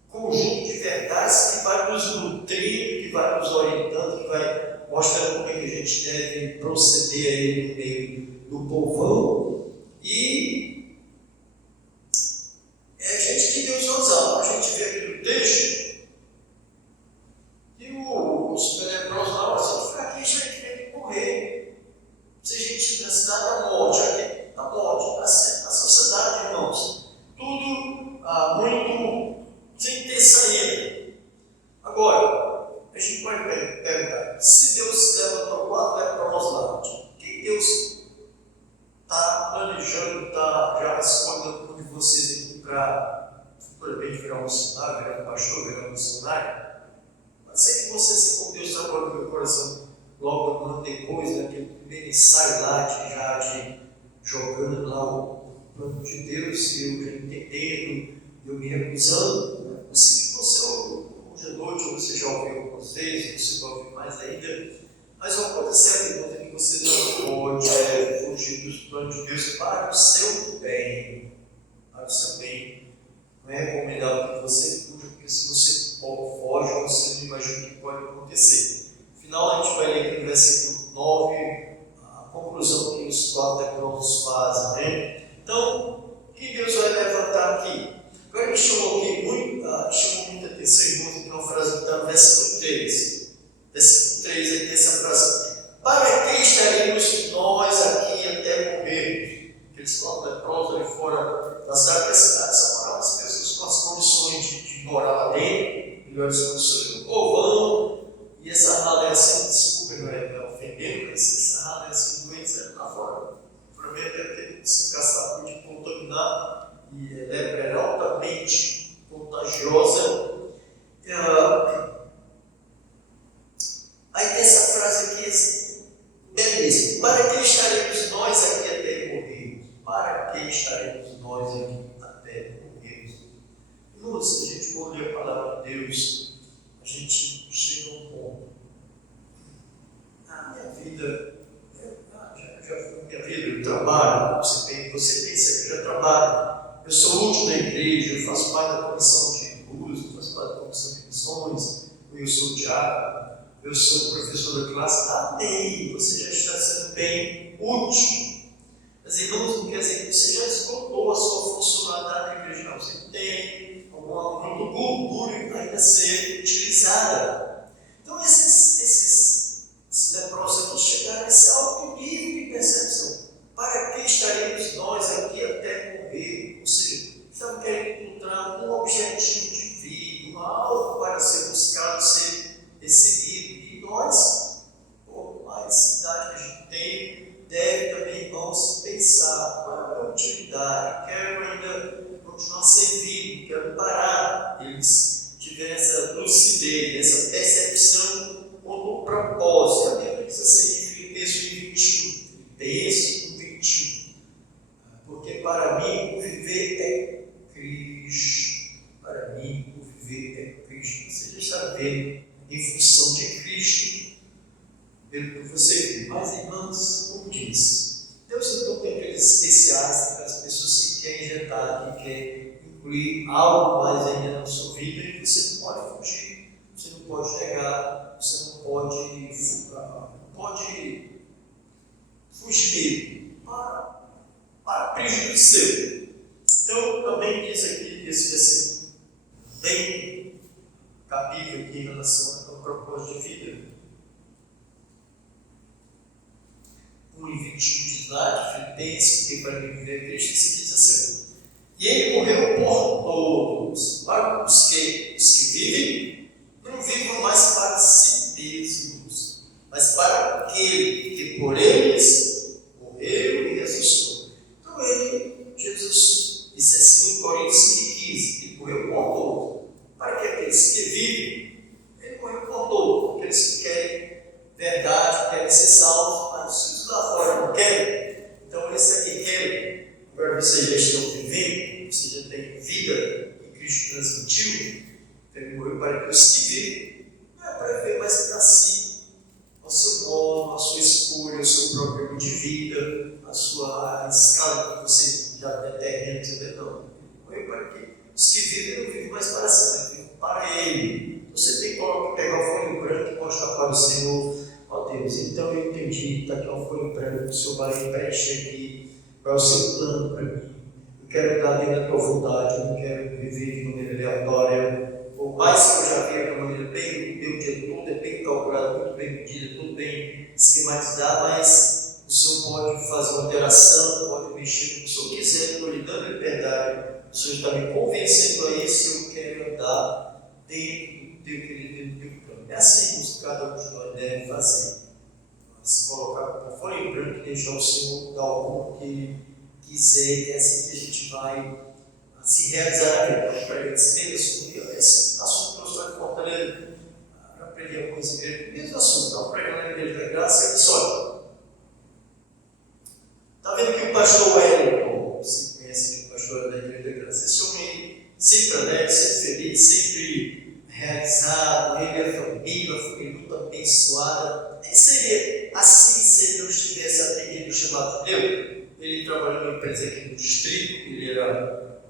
conjunto de verdades que vai nos nutrindo, que vai nos orientando, que vai mostrando como é que a gente deve proceder aí no meio do povão. E é gente que Deus vai usar. A gente vê aqui no texto que os leprosos lá, se a gente ficar aqui, a gente tem que morrer. Se a gente na cidade da morte, aqui da morte, na sociedade, irmãos, tudo muito sem ter saída. Agora, a gente pode perguntar: se Deus levantou 4 leprosos lá, quem Deus está planejando, está já escolhendo um de vocês aqui para futuramente virar um missionário, virar um pastor, virar um missionário? Pode ser que você, assim como Deus trabalhou no meu coração logo um ano depois, naquele primeiro ensaio lá, jogando lá o plano de Deus, e eu já entendendo, eu me recusando. Eu sei que você hoje à noite, ou você já ouviu algumas vezes, você vai ouvir mais ainda, mas uma coisa certa, irmão, é que você não pode fugir dos planos de Deus para o seu bem. Para o seu bem. Não é recomendado que você fuja, porque se você foge, você não imagina o que pode acontecer. Afinal, a gente vai ler aqui no versículo 9 a conclusão que os 4 leprosos fazem, né? Então, o que Deus vai levantar aqui? Agora me chamou muita atenção, irmãos, que uma frase que está no versículo 3. Versículo 3, aí tem essa frase: para que estaremos nós aqui até morrermos? Aqueles 4 leprosos ali fora da cidade, são moravam as pessoas com as condições de morar lá dentro. bem, melhores condições, um povão, e essa rala é assim, desculpa, não é ofendendo, mas essa rala é assim, doença lá fora. Provavelmente deve ter se ficar saúde contaminar, e a lepra era altamente contagiosa. Aí tem essa frase aqui, belíssima: para que estaremos nós aqui até morrermos? Para que estaremos nós aqui até morrermos? Irmãos, se a gente for ler a palavra de Deus, a gente chega a um ponto. A minha vida, eu trabalho, você pensa que eu já trabalho, eu sou útil na igreja, eu faço parte da comissão de recursos, eu faço parte da comissão de missões, eu sou diácono, eu sou professor da classe. Amém, você já está sendo bem útil. Mas, irmãos, não quer dizer que você já esgotou a sua funcionalidade na igreja, não. Você tem alguma gordura ainda a ser utilizada. Então, esses leprosos aqui chegaram a esse alto nível de percepção. Para que estaremos nós aqui até morrer? Ou seja, estamos querendo encontrar um objetivo de vida, algo para ser buscado, ser perseguido. E nós, por mais idade que a gente tem, deve também, irmãos, pensar qual é a minha utilidade. Quero ainda continuar servindo, quero parar. Eles tiveram essa lucidez, essa percepção com o propósito. A Bíblia diz assim em Filipenses 21, Filipenses 21, porque para mim o viver é Cristo. Para mim o viver é Cristo. Você já está vendo em função de Cristo, pelo que você viu. Mas, irmãos, como diz, Deus não tem aqueles especiais, aquelas pessoas que querem injetar, que querem incluir algo mais ainda na sua vida, e você não pode fugir, você não pode negar, você não pode fugir dele para prejuízo seu. Então, também diz aqui, esse versículo bem cabível aqui em relação ao propósito de vida. 1:21 diz lá, de Filipenses, que para mim viver é Cristo, se diz assim: e ele morreu por todos, para os que vivem, não vivam mais para si mesmos, mas para aquele que por eles morreu e ressuscitou. Então Jesus, isso é 2 Coríntios 5:15, ele morreu por todos, para que aqueles que vivem, ele morreu por todos, aqueles que querem verdade, querem ser salvos, mas os lá fora não querem. Então esse aqui quer. Agora vocês já estão vivendo, vocês já têm vida que Cristo transmitiu. Então ele morreu para que os que vivem, não é para viver mais para si, ao seu modo, a sua escolha, o seu programa de vida, a escala que você já determina, entendeu? Não. Ele morreu para que os que vivem não vivem mais para si, mas vivem para Ele. Você tem que pegar o folho branco e mostrar para o Senhor: ó Deus, então eu entendi, está aqui um folho branco, o Senhor vai preencher aqui, qual é o seu plano para mim? Eu quero estar dentro da tua vontade, eu não quero viver de maneira aleatória. Por mais que eu já viva de uma maneira bem, o meu dia todo é bem calculado, muito bem medido, tudo bem esquematizado, mas o Senhor pode fazer uma alteração, pode mexer no que o Senhor quiser, estou lhe dando liberdade, o Senhor está me convencendo a isso, eu quero andar dentro do teu querido, do teu plano. É assim que cada um de nós deve fazer. Se colocar por fora em branco e deixar o Senhor dar o que quiser, é assim que a gente vai se realizar na vida. Eu preguei esse assunto que eu estou em Fortaleza, eu aprendi a coisa dele, o mesmo assunto, estava pregando na Igreja da Graça, e disse: olha, está vendo que o pastor Wellington, você conhece o pastor da Igreja da Graça, esse homem sempre alegre, sempre feliz, sempre realizado, ele e a família muito abençoada. Ele seria assim se ele não estivesse atendido o chamado de Deus. Ele trabalhou numa empresa aqui no distrito, ele era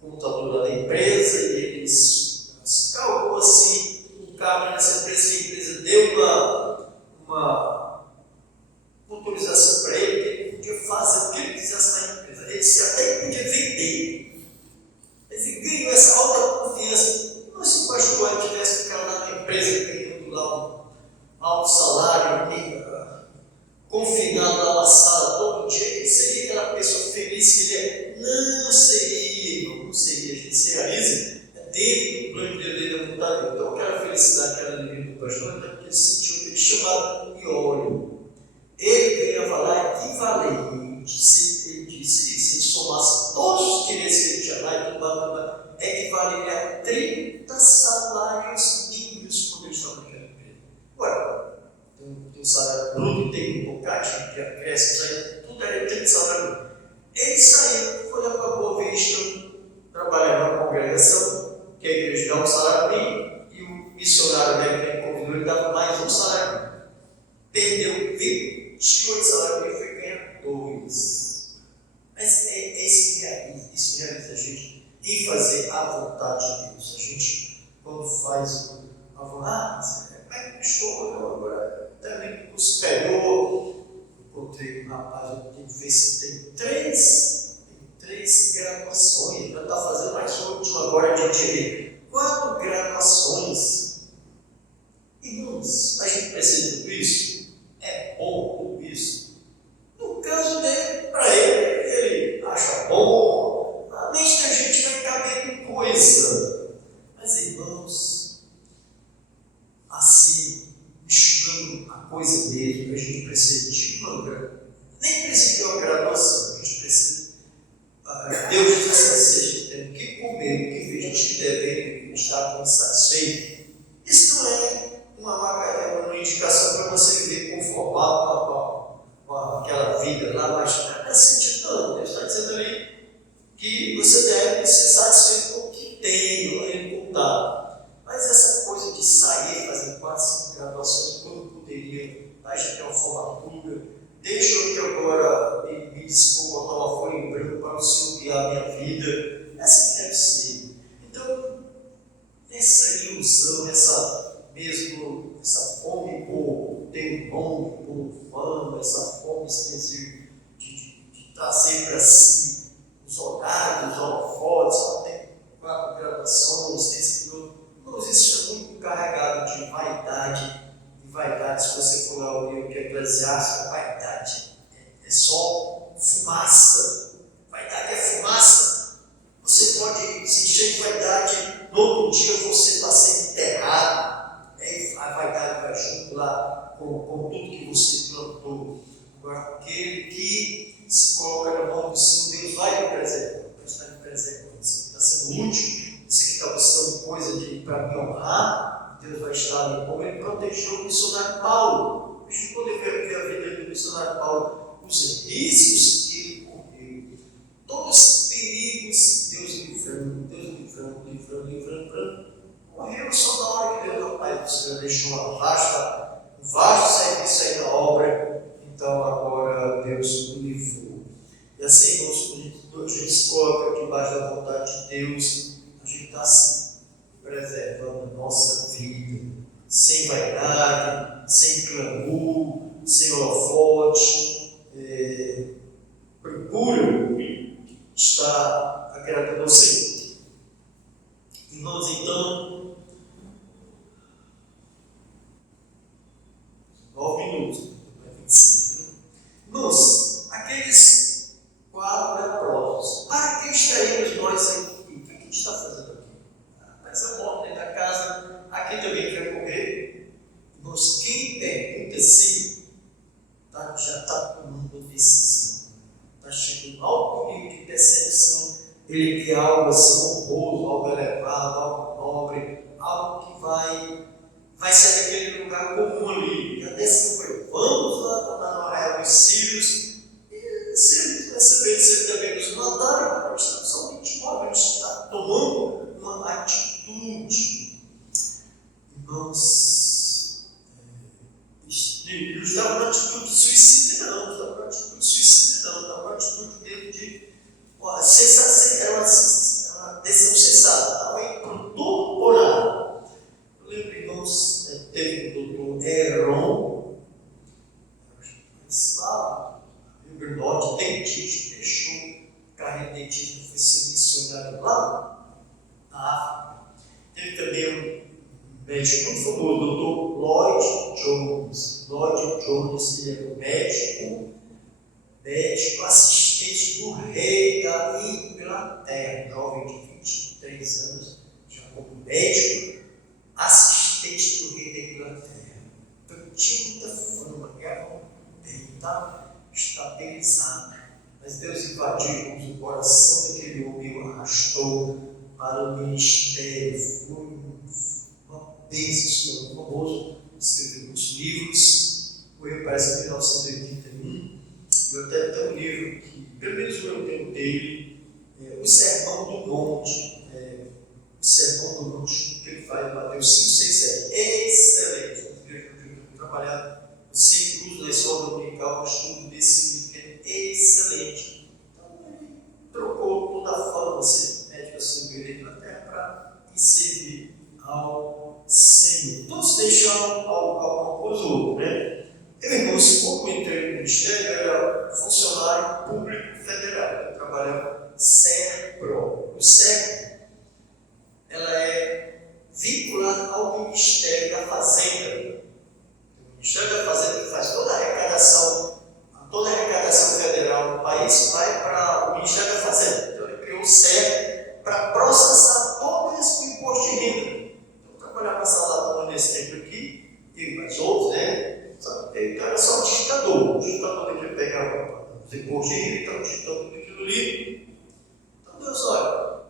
contador da empresa, e ele calculou assim um cargo nessa empresa, que a empresa deu uma autorização para ele, que ele podia fazer o que ele quisesse na empresa. Ele disse até que podia vender. Ele ganhou essa alta confiança. Mas se o pastor tivesse ficado lá na empresa, ganhando lá um alto salário, confinado lá na sala todo dia, ele seria aquela pessoa feliz que ele é? Não seria, irmão, não seria. A gente se realiza dentro do plano de Deus da vontade de Deus. Então, aquela felicidade, aquela alegria do pastor, então, ele sentiu aquele chamado de óleo. Ele veio a falar equivalente, ele disse que se ele somasse todos os direitos que ele tinha lá e tudo, equivaleria a 30 salários mínimos quando ele estava naquela empresa. Agora, tem um salário bruto, tem um bocadinho que acresce, aí tudo era 30 salários mínimos. Ele saiu, foi lá para Boa Vista, trabalhava na congregação, que a igreja dá um salário mínimo, e o missionário dele que convidou, ele dava mais um salário mínimo. Perdeu 28 salários mínimos e foi ganhar 2. Mas isso realiza a gente em fazer a vontade de Deus. A gente, quando faz a vontade, estou agora, também o superior. Encontrei um rapaz que tem três graduações, já está fazendo mais uma última agora de direito. 4 graduações. Irmãos, a gente precisa de tudo isso? É bom tudo isso? No caso dele, para ele acha bom, a mente da gente vai caber com coisa. Mas, irmãos, assim, misturando a coisa mesmo, a gente precisa de nem precisa de uma graduação, a gente precisa. Deus diz assim: se a gente tem o que comer, o que ver, a gente deve estar insatisfeito. Isso não é uma indicação para você viver conformado com aquela vida lá, mas não é sentido, não. Deus está dizendo ali que você deve ser satisfeito com o que tem, não é contar. Mas essa coisa de sair, fazer 4, 5 graduações, quando poderia, já tem uma formatura, deixa eu que agora me dispor a botar uma folha em branco para o Senhor guiar a minha vida. Essa que deve ser. Então, essa ilusão, essa fome por ter nome, por fama, essa fome de trazer para si os olhares, os holofotes, só tem 4 graduações, tem esse piloto. Mas isso é muito carregado de vaidade. E vaidade, se você for lá ouvir o que é Eclesiastes, vaidade é só fumaça. Vaidade é fumaça. Você pode se encher de vaidade, no outro dia você está sendo enterrado. A vaidade vai junto lá com tudo que você plantou. Agora, aquele que se coloca na mão do Senhor, Deus vai lhe preservar. Deus está lhe preservando. Você está sendo útil. Você que está buscando coisa para me honrar, Deus vai estar ali. Como ele protegeu o missionário Paulo. A gente poder ver a vida do missionário Paulo, os riscos que ele correu, todos os perigos, Deus livrando. Morreu só na hora que Deus, Pai do Senhor, deixou um vasto serviço aí na obra. Então agora Deus o livrou. E assim, quando a gente se coloca debaixo da vontade de Deus, a gente está assim, preservando a nossa vida, sem vaidade, sem clamor, sem holofote. Procura estar agradando ao Senhor. Irmãos, então, 9 minutos, 25. Irmãos, aqueles 4 leprosos, para que estaríamos nós aqui? O que a gente está fazendo aqui? Mas a morte dentro da casa, aqui também quer morrer. Irmãos, quem pergunta assim, já está tomando decisão. Está chegando ao nível de percepção. Ele quer algo assim honroso, algo elevado, algo nobre, algo que vai sair daquele lugar comum ali. E a decisão foi: vamos lá tornar no arraial dos Sírios. E se eles receberem, se eles também nos mandaram, nós estamos somente móveis, a gente está tomando uma atitude. Irmãos, não estava numa atitude suicida, não. Estava numa atitude dentro de. Era uma decisão cessada, estava indo para o topo ou nada. Eu lembro, irmãos, teve o doutor Heron, lá no Rio Grande do Norte, dentista, deixou carreira de dentista, foi ser missionário lá na África. Teve também um médico muito famoso, o doutor Lloyd Jones. Lloyd Jones, ele era um médico assistente do rei da Inglaterra, jovem de 23 anos, já médico assistente do rei da Inglaterra. Então tinha muita fama, ganhava bem, estava estabilizado. Mas Deus invadiu o coração daquele homem e o arrastou para o ministério. Foi uma bênção, famoso, escreveu muitos livros. Foi, parece, em 1981. Eu até tenho um livro que, pelo menos eu tenho dele, O Sermão do Monte. O Sermão do Monte, que ele faz em Mateus 5, 6, 7. É excelente. Eu trabalhava, eu sempre uso na escola dominical o estudo desse livro, que é excelente. Então, ele trocou toda a fama de ser médico assim, do rei da Inglaterra para ir servir ao Senhor. Todos deixaram alguma coisa ou outra, né? Eu, irmãos, como entrei no ministério, eu era funcionário público federal. Eu trabalhava SERPRO. O SERPRO, ela é vinculada ao Ministério da Fazenda. O Ministério da Fazenda faz toda a arrecadação federal do país vai para o Ministério da Fazenda. Então ele criou o SERPRO para processar todo esse imposto de renda. Então eu trabalhava com essa data nesse tempo aqui, e mais outros, né? Então era só o digitador. O digitador que pegava os impostos de renda, então digitando tudo aquilo ali. Então Deus, olha,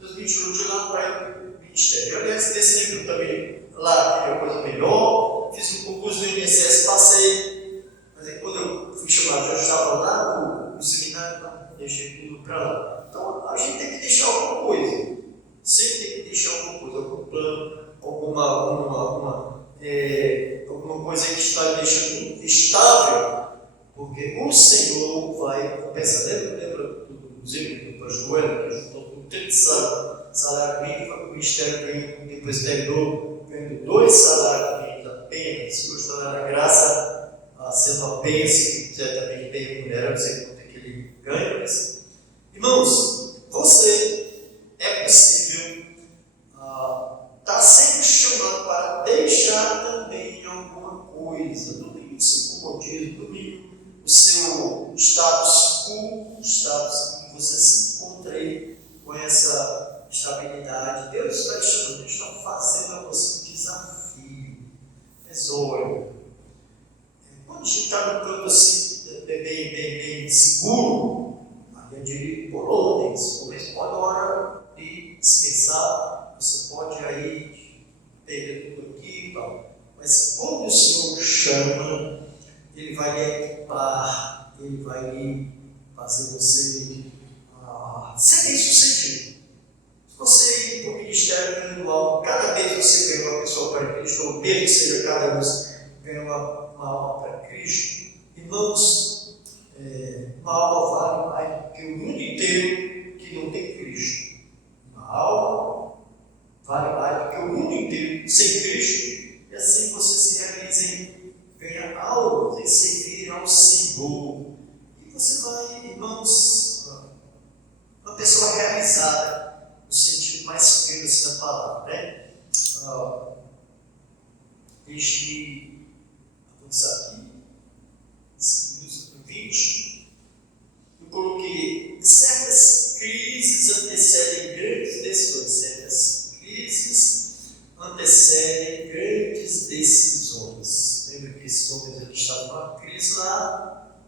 Deus me tirou de lá para o ministério. Aliás, nesse tempo também, lá queria coisa melhor, fiz um concurso do INSS, passei, mas aí quando eu fui chamado, já estava lá no seminário, deixei tudo para lá. Então a gente tem que deixar alguma coisa, sempre tem que deixar alguma coisa, algum plano, alguma coisa que está deixando estável, porque o Senhor vai compensar. Lembra do exemplo do pastor Joel, que juntou com 30 salários mínimos, foi para o ministério mínimo, depois terminou ganhando 2 salários mínimos apenas. Hoje está na graça, sendo uma bênção, certamente bem remunerado, não sei quanto é que ele ganha, mas, irmãos, você é possível está sempre chamando para deixar também alguma coisa, no mínimo do seu comodismo, no mínimo o seu status quo, o status que você se encontra aí com essa estabilidade. Deus está te chamando, Deus está fazendo a você um desafio. Mas olha, quando a gente está no campo assim, bem seguro, aí eu diria por ordens, mas pode hora de dispensar. Você pode aí perder tudo aqui e tal, mas quando o Senhor chama, Ele vai lhe equipar, Ele vai lhe fazer você ser bem sucedido. Se você ir para o ministério ganhando alma, cada vez você ganha uma pessoa para Cristo, ou mesmo que seja cada vez ganha uma alma para Cristo, irmãos, uma alma vale mais do que o mundo inteiro que não tem Cristo. Uma alma vale mais do que o mundo inteiro sem Cristo, e assim você se realiza em ganhar almas, em servir ao Senhor. E você vai, irmãos, uma pessoa realizada, no sentido mais pleno da palavra, né? Deixe avançar aqui, no 20, eu coloquei certas crises antecedem grandes decisões, certas crises antecedem grandes decisões. Lembra que esses homens estavam numa crise lá,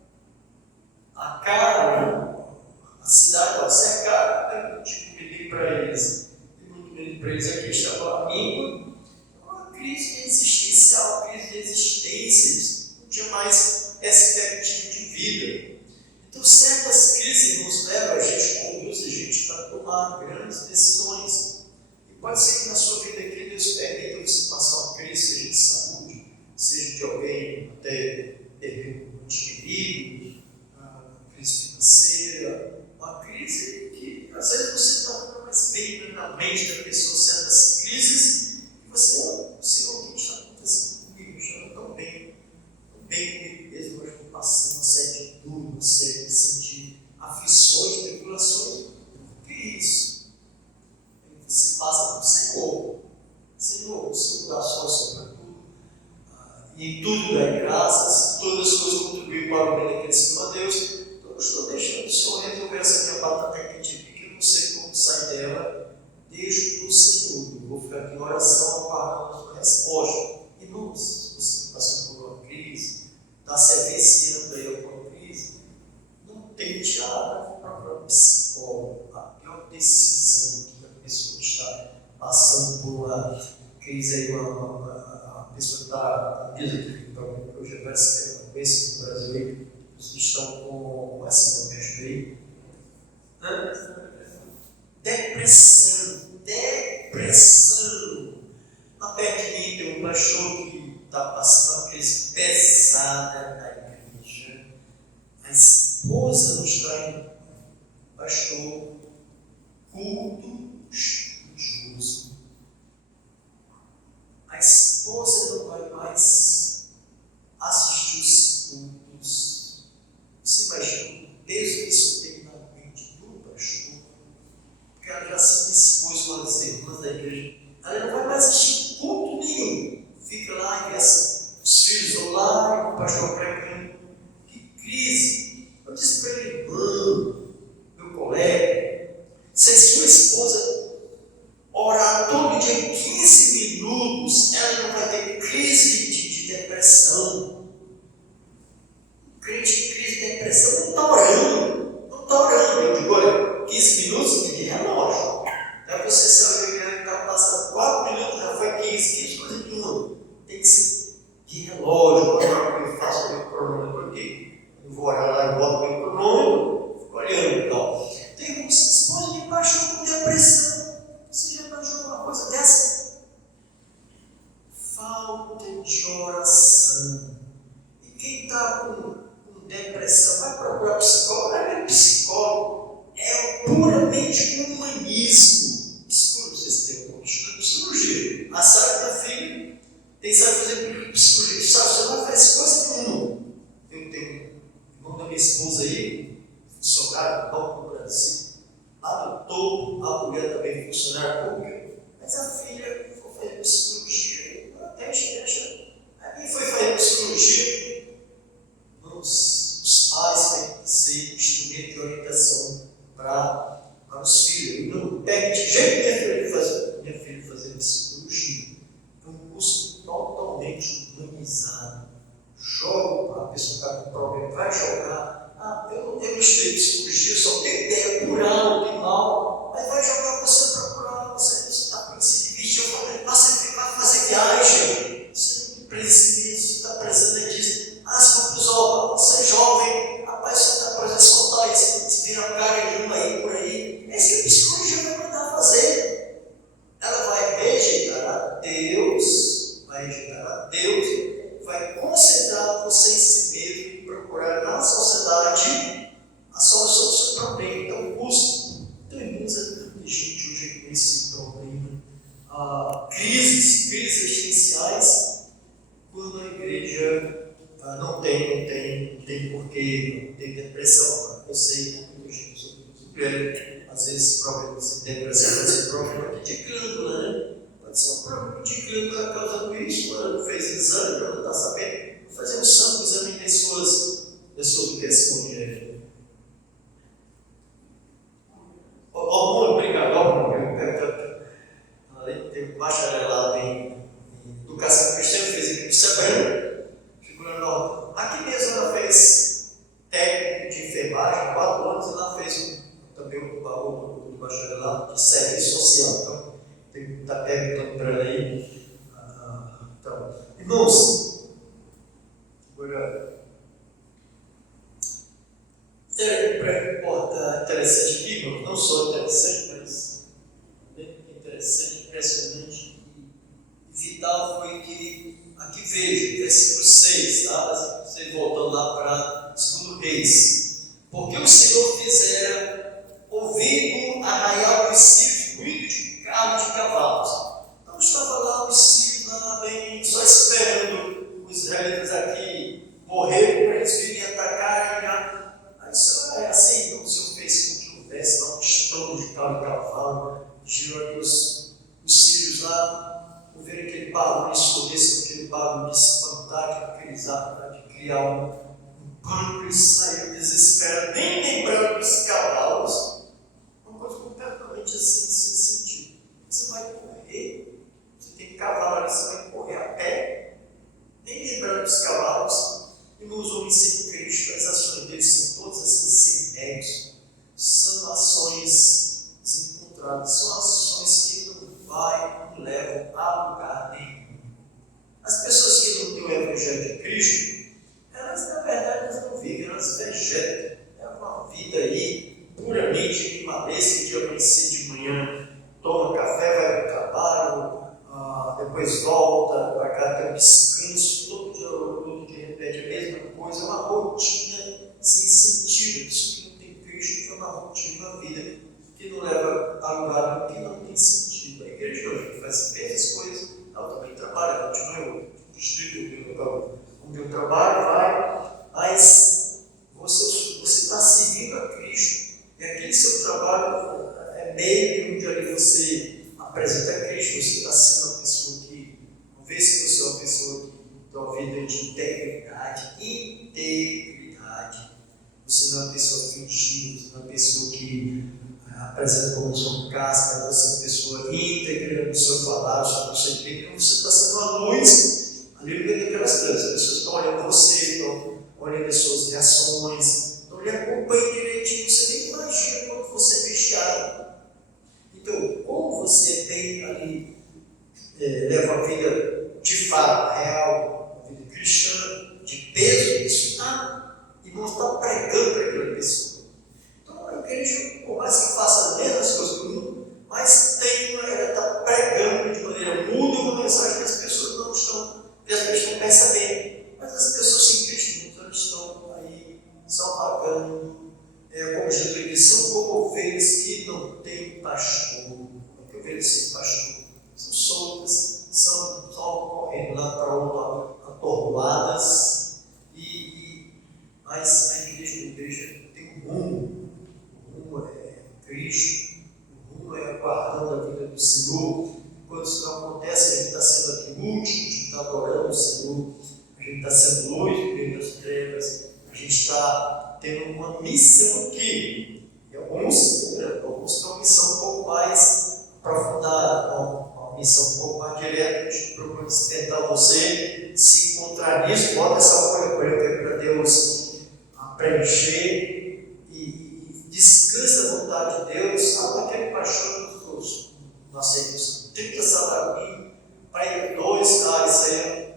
a cidade estava cercada, não tinha comida para eles, e muito comida para eles aqui estava a míngua, uma crise existencial, crise de existência, eles não tinham mais perspectiva de vida. Então, certas crises, irmãos, levam a gente, conduz a gente para tomar grandes decisões. E pode ser que na sua vida aqui Deus permita você passar uma crise, seja de saúde, seja de alguém até perder um ente querido, uma crise financeira, uma crise que às vezes você não mais bem na mente da pessoa, certas crises, e você, o Senhor, o que está acontecendo comigo? Eu estou tão bem comigo mesmo, mas estou passando uma série de dúvidas, uma série de aflições, tribulações. O que é isso? Você passa para o Senhor. Senhor, o Senhor dá sorte para tudo, e em tudo dá graças, todas as coisas contribuem para o bem daqueles que amam a Deus. Então eu estou deixando o Senhor resolver essa minha batata quente aqui, que eu não sei como sair dela, fica aqui em oração, aguardando a resposta. Irmãos, se você está passando por uma crise, está se avenciando aí alguma crise, não tente para um psicólogo. A pior decisão que a pessoa está passando por uma crise aí, a pessoa está, diz aqui, que hoje parece que é uma bênção no Brasil aí, os estão com essa doença aí. Depressão. Lá perto de mim tem um pastor que está passando uma crise pesada na igreja. A esposa não está indo. Pastor, culto estudioso. A esposa não vai mais assistir os cultos. Você imagina o peso que isso tem na mente do pastor? Porque ela já se dispôs com as irmãs da igreja. Ela não vai mais assistir culto nenhum. Fica lá e vê os filhos vão lá e o pastor pregando. Que crise! Eu disse para ele, irmão, meu colega, se a sua esposa orar todo dia 15 minutos, ela não vai ter crise de depressão. Um crente em crise de depressão não está orando. Não está orando. Eu digo, olha, 15 minutos de relógio. Então você se olha, está passando 4 minutos, já foi 15 coisa nenhuma. Tem que ser de relógio. Eu faço o meu cronômetro por aqui. Eu vou orar lá e boto o meu cronômetro, fico olhando e tal. Tem uma esposa que baixou com depressão. Você já baixou uma coisa dessa? Falta de oração. E quem está com depressão vai procurar psicólogo. Não é psicólogo, é puramente humanismo. Psicólogo, vocês têm um pouco de psicologia. A Sara, minha filha, sabe fazer psicologia. Sabe, você não faz coisa nenhuma. Eu tenho um irmão da minha esposa aí, funcionário bom no Brasil. Lá no topo, a mulher também funcionária pública. Mas a filha foi fazer psicologia. Até deixa. Aí foi fazer psicologia. Os pais têm que ser instrumento de orientação para os filhos. E não pega de jeito minha filha fazer psicologia. É um curso totalmente humanizado. Joga a pessoa que está com problema, vai jogar. Eu não estudei psicologia, só tenho ideia por alto e mal. Mas vai jogar você procurar, você está com esse divertir, você vai fazer viagem. Você não precisa disso, você está precisando disso. Você é jovem, rapaz, você está precisando soltar isso, se vira cara nenhuma aí por aí. É isso que a psicologia vai mandar fazer. Ela vai rejeitar a Deus, vai concentrar você em si mesmo e procurar na sociedade a solução do seu problema. Então, custa. Então, irmãos, é tanta gente hoje com esse problema. Crises existenciais, quando a igreja não tem porquê, não tem depressão. Eu sei, muita gente sobre às vezes problemas de depressão, pode ser problema de glândula, né? Pode ser um problema de glândula causando isso, ela não fez exame, ela não está sabendo. Vou fazer um sangue, exame em pessoas que respondem. Hormônio, obrigado, hormônio. Tem um bacharelado em educação cristã, fez aqui no Sebrão, figurando nota. Aqui mesmo ela fez técnico de enfermagem, 4 anos, ela fez também um bacharelado de serviço social. Então, tem que estar perguntando para ela aí. Então, irmãos, agora, interessante aqui, irmãos, não só interessante, mas interessante, impressionante e vital foi que, aqui vejo, versículo 6, tá? Você voltando lá para 2 Reis. Porque o Senhor fizera ouvindo arraial dos sírios, ruído de carro de cavalos. Então estava lá os sírios lá bem, só esperando os israelitas aqui morrerem para eles virem atacar. Aí isso é assim, então o Senhor fez com que houvesse lá um estrondo de carro de cavalo, girando os sírios lá, por ver aquele barulho ensurdecendo, aquele barulho de espantar, aqueles atos de criar um pânico, e saiu desesperado, nem lembrando dos cavalos. Uma coisa completamente assim, sem sentido. Você vai correr cavalo ali, você vai correr a pé, nem lembrando dos cavalos. E nos homens sem Cristo, as ações deles são todas assim, sem méritos, são ações desencontradas, são ações que não levam a lugar nenhum. As pessoas que não têm o Evangelho de Cristo, elas na verdade elas não vivem, elas vegetam. É uma vida aí puramente animalesca, de amanhecer de manhã, toma café, vai para o trabalho, depois volta para cá, tem um descanso, todo dia repete a mesma coisa, é uma rotina sem sentido. Isso que não tem Cristo é uma rotina, uma vida que não leva a lugar nenhum, que não tem sentido. A igreja hoje faz as mesmas coisas, ela também trabalha, continua eu distrito onde eu trabalho, mas você está servindo a Cristo, e aquele seu trabalho é meio onde ali você apresenta a Cristo. Você está sendo uma pessoa que, uma vez que você é uma pessoa que tem uma vida de integridade, você não é uma pessoa fingida, você não é uma pessoa que apresenta como sua casca, você é uma pessoa íntegra no seu falar, no seu emprego, então você está sendo uma luz ali no meio daquelas coisas. As pessoas estão olhando você, estão olhando as suas reações, estão lhe acompanhando direitinho, você nem imagina quando você é vigiado. Então, como você tem ali, leva uma vida de fato real, uma vida cristã, de peso, isso está, e não está pregando para aquela pessoa. Então, a igreja, por mais que faça as mesmas coisas do mundo, mas ela está pregando de maneira muda uma mensagem que as pessoas não estão, que as pessoas não percebem. Mas as pessoas sem Cristo, elas estão aí só pagando, como Jesus disse, são como ovelhas que não têm pastor. Porque ovelhas sem pastor são soltas, são só correndo lá para o lado, atordoadas, mas a igreja tem um rumo. O rumo é Cristo, o rumo é aguardando a vida do Senhor. Quando isso não acontece, a gente está sendo aqui último, a gente está adorando o Senhor, a gente está sendo luz no meio das trevas, a gente está tendo uma missão aqui. E alguns têm uma missão um pouco mais aprofundada, uma missão um pouco mais direta. A gente procura tentar você se encontrar nisso, bota essa folha branca para Deus preencher e descansa a vontade de Deus. Sabe aquele paixão dos nós temos 30 salários mínimos, para ir 2, isso aí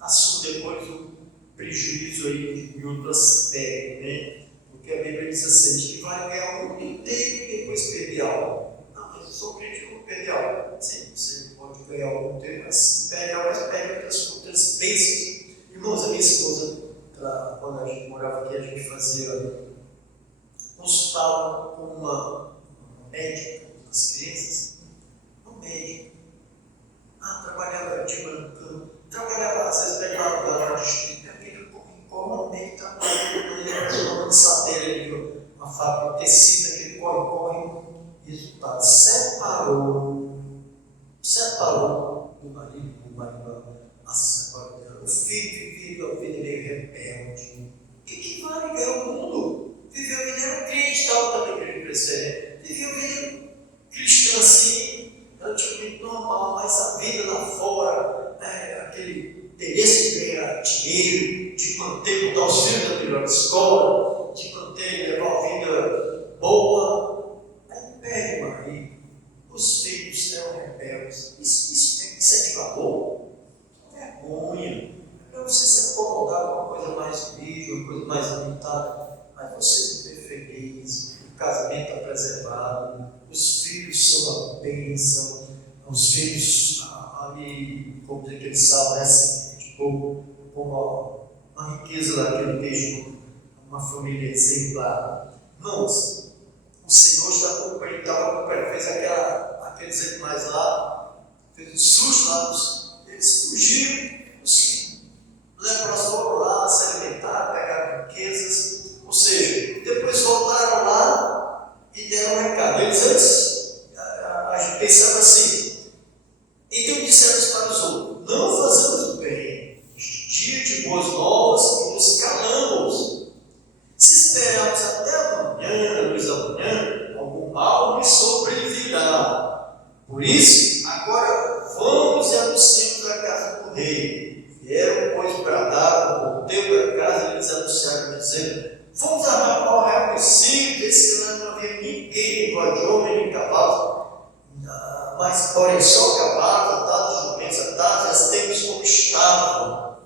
assume depois o prejuízo aí em outras terras, né? Porque a Bíblia diz assim, que vai ganhar o mundo inteiro e depois perder algo. Não, mas eu sou crítico com perder algo. Sim, você pode ganhar o mundo inteiro, mas perde algo, mas perde outras bênçãos. Irmãos, a minha esposa, quando a gente morava aqui, a gente consultava com uma médica das crianças, uma médica. Trabalhava de manhã, trabalhava, às vezes pegava lá no distrito, aquele como médico trabalhava no satélite, uma fábrica de tecido, aquele corre, resultado, separou do marido, separou dela. O filho viveu a vida meio rebelde. O que vale ganhar o mundo? Viveu a vida, era crente, tal, também que ele precisa. Viveu a vida cristã assim, relativamente normal, mas a vida lá fora, aquele interesse de ganhar dinheiro, de manter, botar os filhos na melhor escola, de manter, levar uma vida boa, aí perde o marido, os filhos eram rebeldes. Isso é de valor? Vergonha. Para você se acomodar com uma coisa mais humilde, uma coisa mais limitada, mas você viver feliz, o casamento está preservado, os filhos são a bênção, os filhos ali, como diz aquele salmo, tipo, como uma riqueza lá que ele deixa, uma família exemplar. Irmãos, o Senhor estava acompanhando, fez aqueles animais lá, fez um susto lá, eles fugiram, os leprosos foram lá, se alimentaram, pegaram riquezas, ou seja, depois voltaram lá e deram um recado. Eles antes, a gente pensava assim, então disseram para os outros, não fazemos bem, dia de boas novas e nos calamos. Se esperarmos até amanhã, luz da manhã, algum mal nos sobrevirá. Por isso, agora vamos vamos e anunciamos a casa do rei. Vieram, pois, bradar, o porteiro da casa, e eles anunciaram, dizendo: fomos ao arraial dos Sírios, desse que não havia ninguém, nem voz de homem, nem cavalo, mas, porém, só cavalos, atados, jumentos, atados, e as tempos como estavam.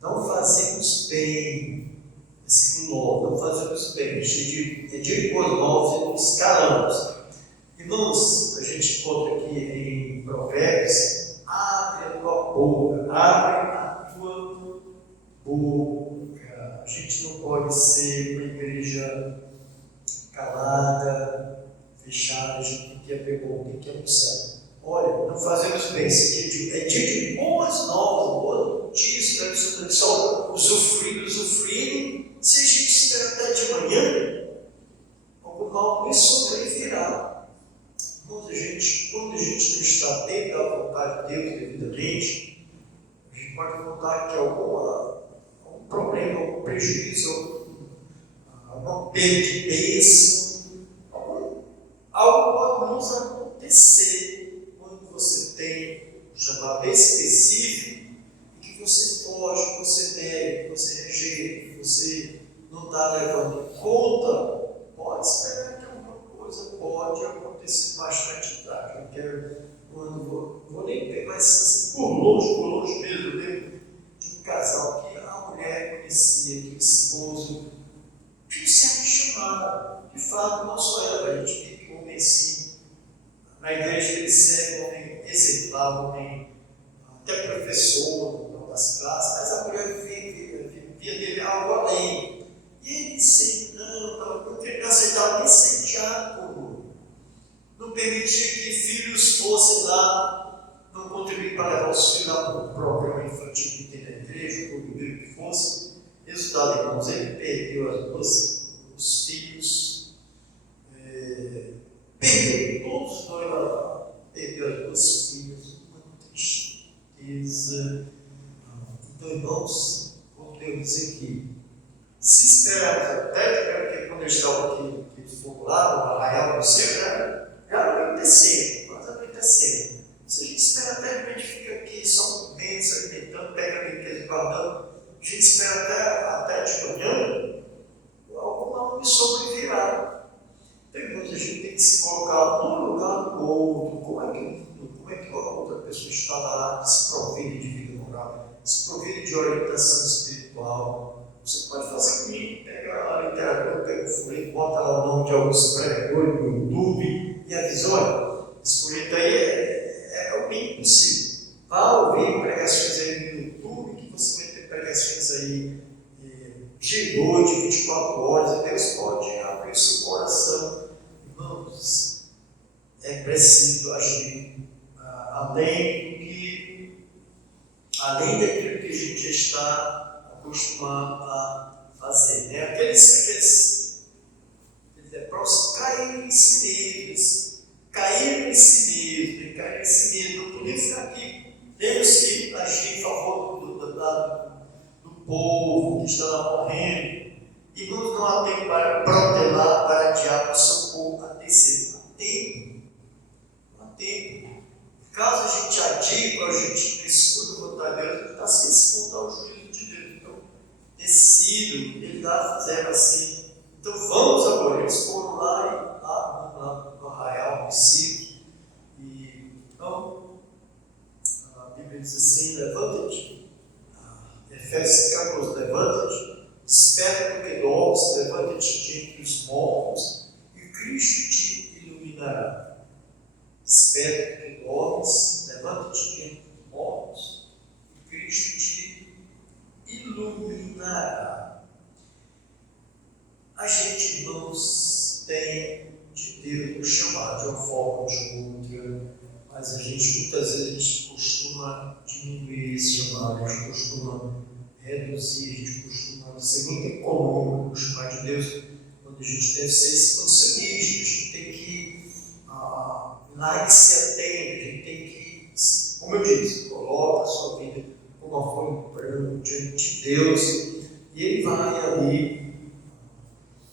Não fazemos bem, versículo 9, não fazemos bem, é de boas mãos e nos calamos. Irmãos, a gente encontra aqui em Provérbios: abre a tua boca, abre a tua boca. A gente não pode ser uma igreja calada, fechada. A gente tem que abrir a boca, tem que anunciar. Olha, não fazemos bem, é dia de boas novas, boas notícias, só usufruindo. Se a gente espera até de manhã, algo mal isso sobrevirá. Quando a gente não está dentro da vontade de Deus devidamente, a gente pode notar que algum problema, algum prejuízo, alguma perda de bênção, algo pode nos acontecer quando você tem um chamado bem específico e que você foge, que você deve, que você rejeita, que você não está levando em conta. Pode esperar que alguma coisa pode acontecer bastante tarde. Eu quero, vou nem ver, mas assim, por longe mesmo, eu lembro de um casal que a mulher conhecia, que o esposo tinha se apaixonado. De fato, não só ela, a gente tem um homem assim, na igreja ele segue um homem exemplar, um homem até professor, não das classes, mas a mulher via dele algo além. E ele sempre, não aceitava nem ser diácono, não permitia que filhos fossem lá, não contribuir para levar os filhos lá para o programa infantil que tem na igreja, ou o que fosse. Resultado, irmãos, ele perdeu os filhos, perdeu todos os dois, perdeu as duas filhas, uma tristeza. Então, irmãos, como Deus diz aqui, se esperarmos até, porque quando eu estava aqui, que fogo lá, no arraial do céu, já anoitecendo, quase anoitecendo. Se a gente espera até, a gente fica aqui só comendo, se alimentando, pega a riqueza e guardando, a gente espera até de manhã, algo mal me sobrevirá. Então, irmãos, a gente tem que se colocar no lugar do outro. Como é que a outra pessoa está lá, desprovida de vida moral, desprovida de orientação espiritual? Você pode fazer comigo, pega a literatura, pega o folheto, bota lá o nome de alguns pregadores no YouTube e avisa: olha, esse folheto aí é o mínimo possível. Vá ouvir pregações aí no YouTube, que você vai ter pregações aí de noite, 24 horas, e Deus pode abrir o seu coração. Irmãos, é preciso agir além daquilo que a gente já está acostumado a fazer, né? Aqueles leprosos caíram em si mesmos, não podiam ficar aqui. Temos que agir em favor do povo que está lá morrendo. E não há tempo para protelar, para adiar o socorro, há tempo. Caso a gente adie, a gente não escuta a vontade de Deus, a gente está se expondo ao juízo de Deus. Então, decido, ele fizeram assim. Então vamos agora. Eles foram lá no arraial dos Sírios. E então, a Bíblia diz assim: levanta-te. Efésios 14, levanta-te, desperta porque dormes, levanta-te de entre os mortos, e Cristo te iluminará. Desperta porque dormes, levanta-te de entre os mortos, e Cristo te iluminará. A gente, irmãos, tem de Deus nos chamar de uma forma ou de outra, mas a gente muitas vezes costuma diminuir esse chamado, a gente costuma reduzir, a gente costuma ser muito econômico, chamar de Deus, quando a gente deve ser expansionista, a gente tem que lá que se atende, a gente tem que, como eu disse, coloca a sua vida como uma forma diante de Deus, e Ele vai ali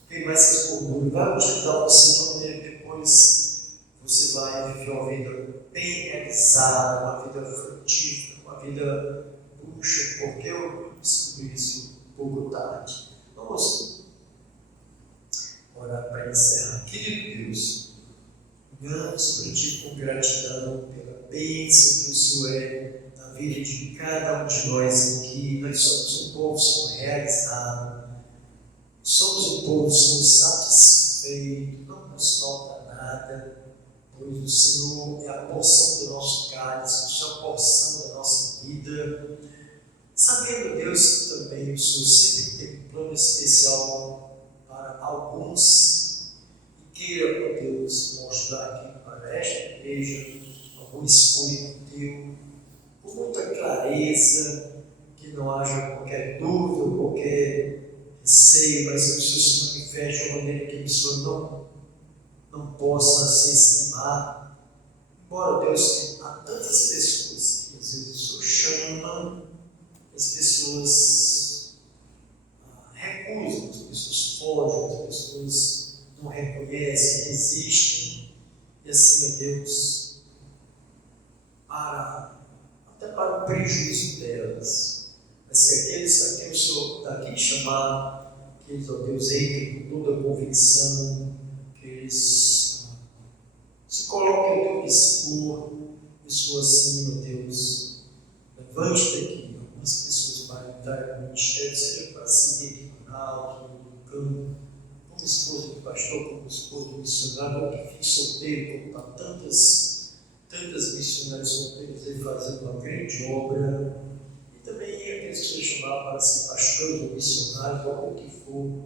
queimar essas gorduras, vai utilizar você de uma maneira que depois você vai viver viver uma vida bem realizada, uma vida frutífera, uma vida buxa, porque eu descobri isso um pouco tarde. Vamos orar para encerrar. Querido Deus, oramos para Ti com gratidão pela bênção que o Senhor é na vida de cada um de nós aqui. Nós somos um povo, Senhor, realizado. Somos um povo, Senhor, satisfeito. Não nos falta nada, pois o Senhor é a porção do nosso cálice, o Senhor é a porção da nossa vida. Sabendo, Deus, que também o Senhor sempre tem um plano especial para alguns e queira, ó Deus, mostrar aqui para esta igreja algum escolho teu, com muita clareza, que não haja qualquer dúvida, qualquer receio, mas que o Senhor se manifeste de uma maneira que o Senhor não possa se estimar. Embora, Deus, há tantas pessoas que às vezes o Senhor chama, as pessoas recusam, as pessoas fogem, as pessoas não reconhecem, resistem, e assim, ó Deus, até para o prejuízo delas. Mas se aqueles a quem o Senhor está aqui chamar, que eles, ó Deus, entrem com toda a convicção, que eles se coloquem ao teu dispor, pessoa assim, ó Deus, levante daqui algumas pessoas para entrar no ministério, seja para seguir aqui no Ronaldo, no campo, como esposa do pastor, como esposa do missionário, ou que fique solteiro, como está tantas missionárias solteiras aí fazendo uma grande obra, e também aqueles que são chamados para ser pastores ou missionários, ou o que for,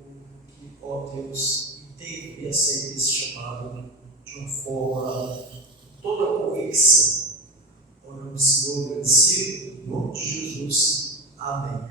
que, ó Deus, entenda e aceite esse chamado de uma forma, com toda a convicção. Oramos, Senhor, agradecido, em nome de Jesus. Amém.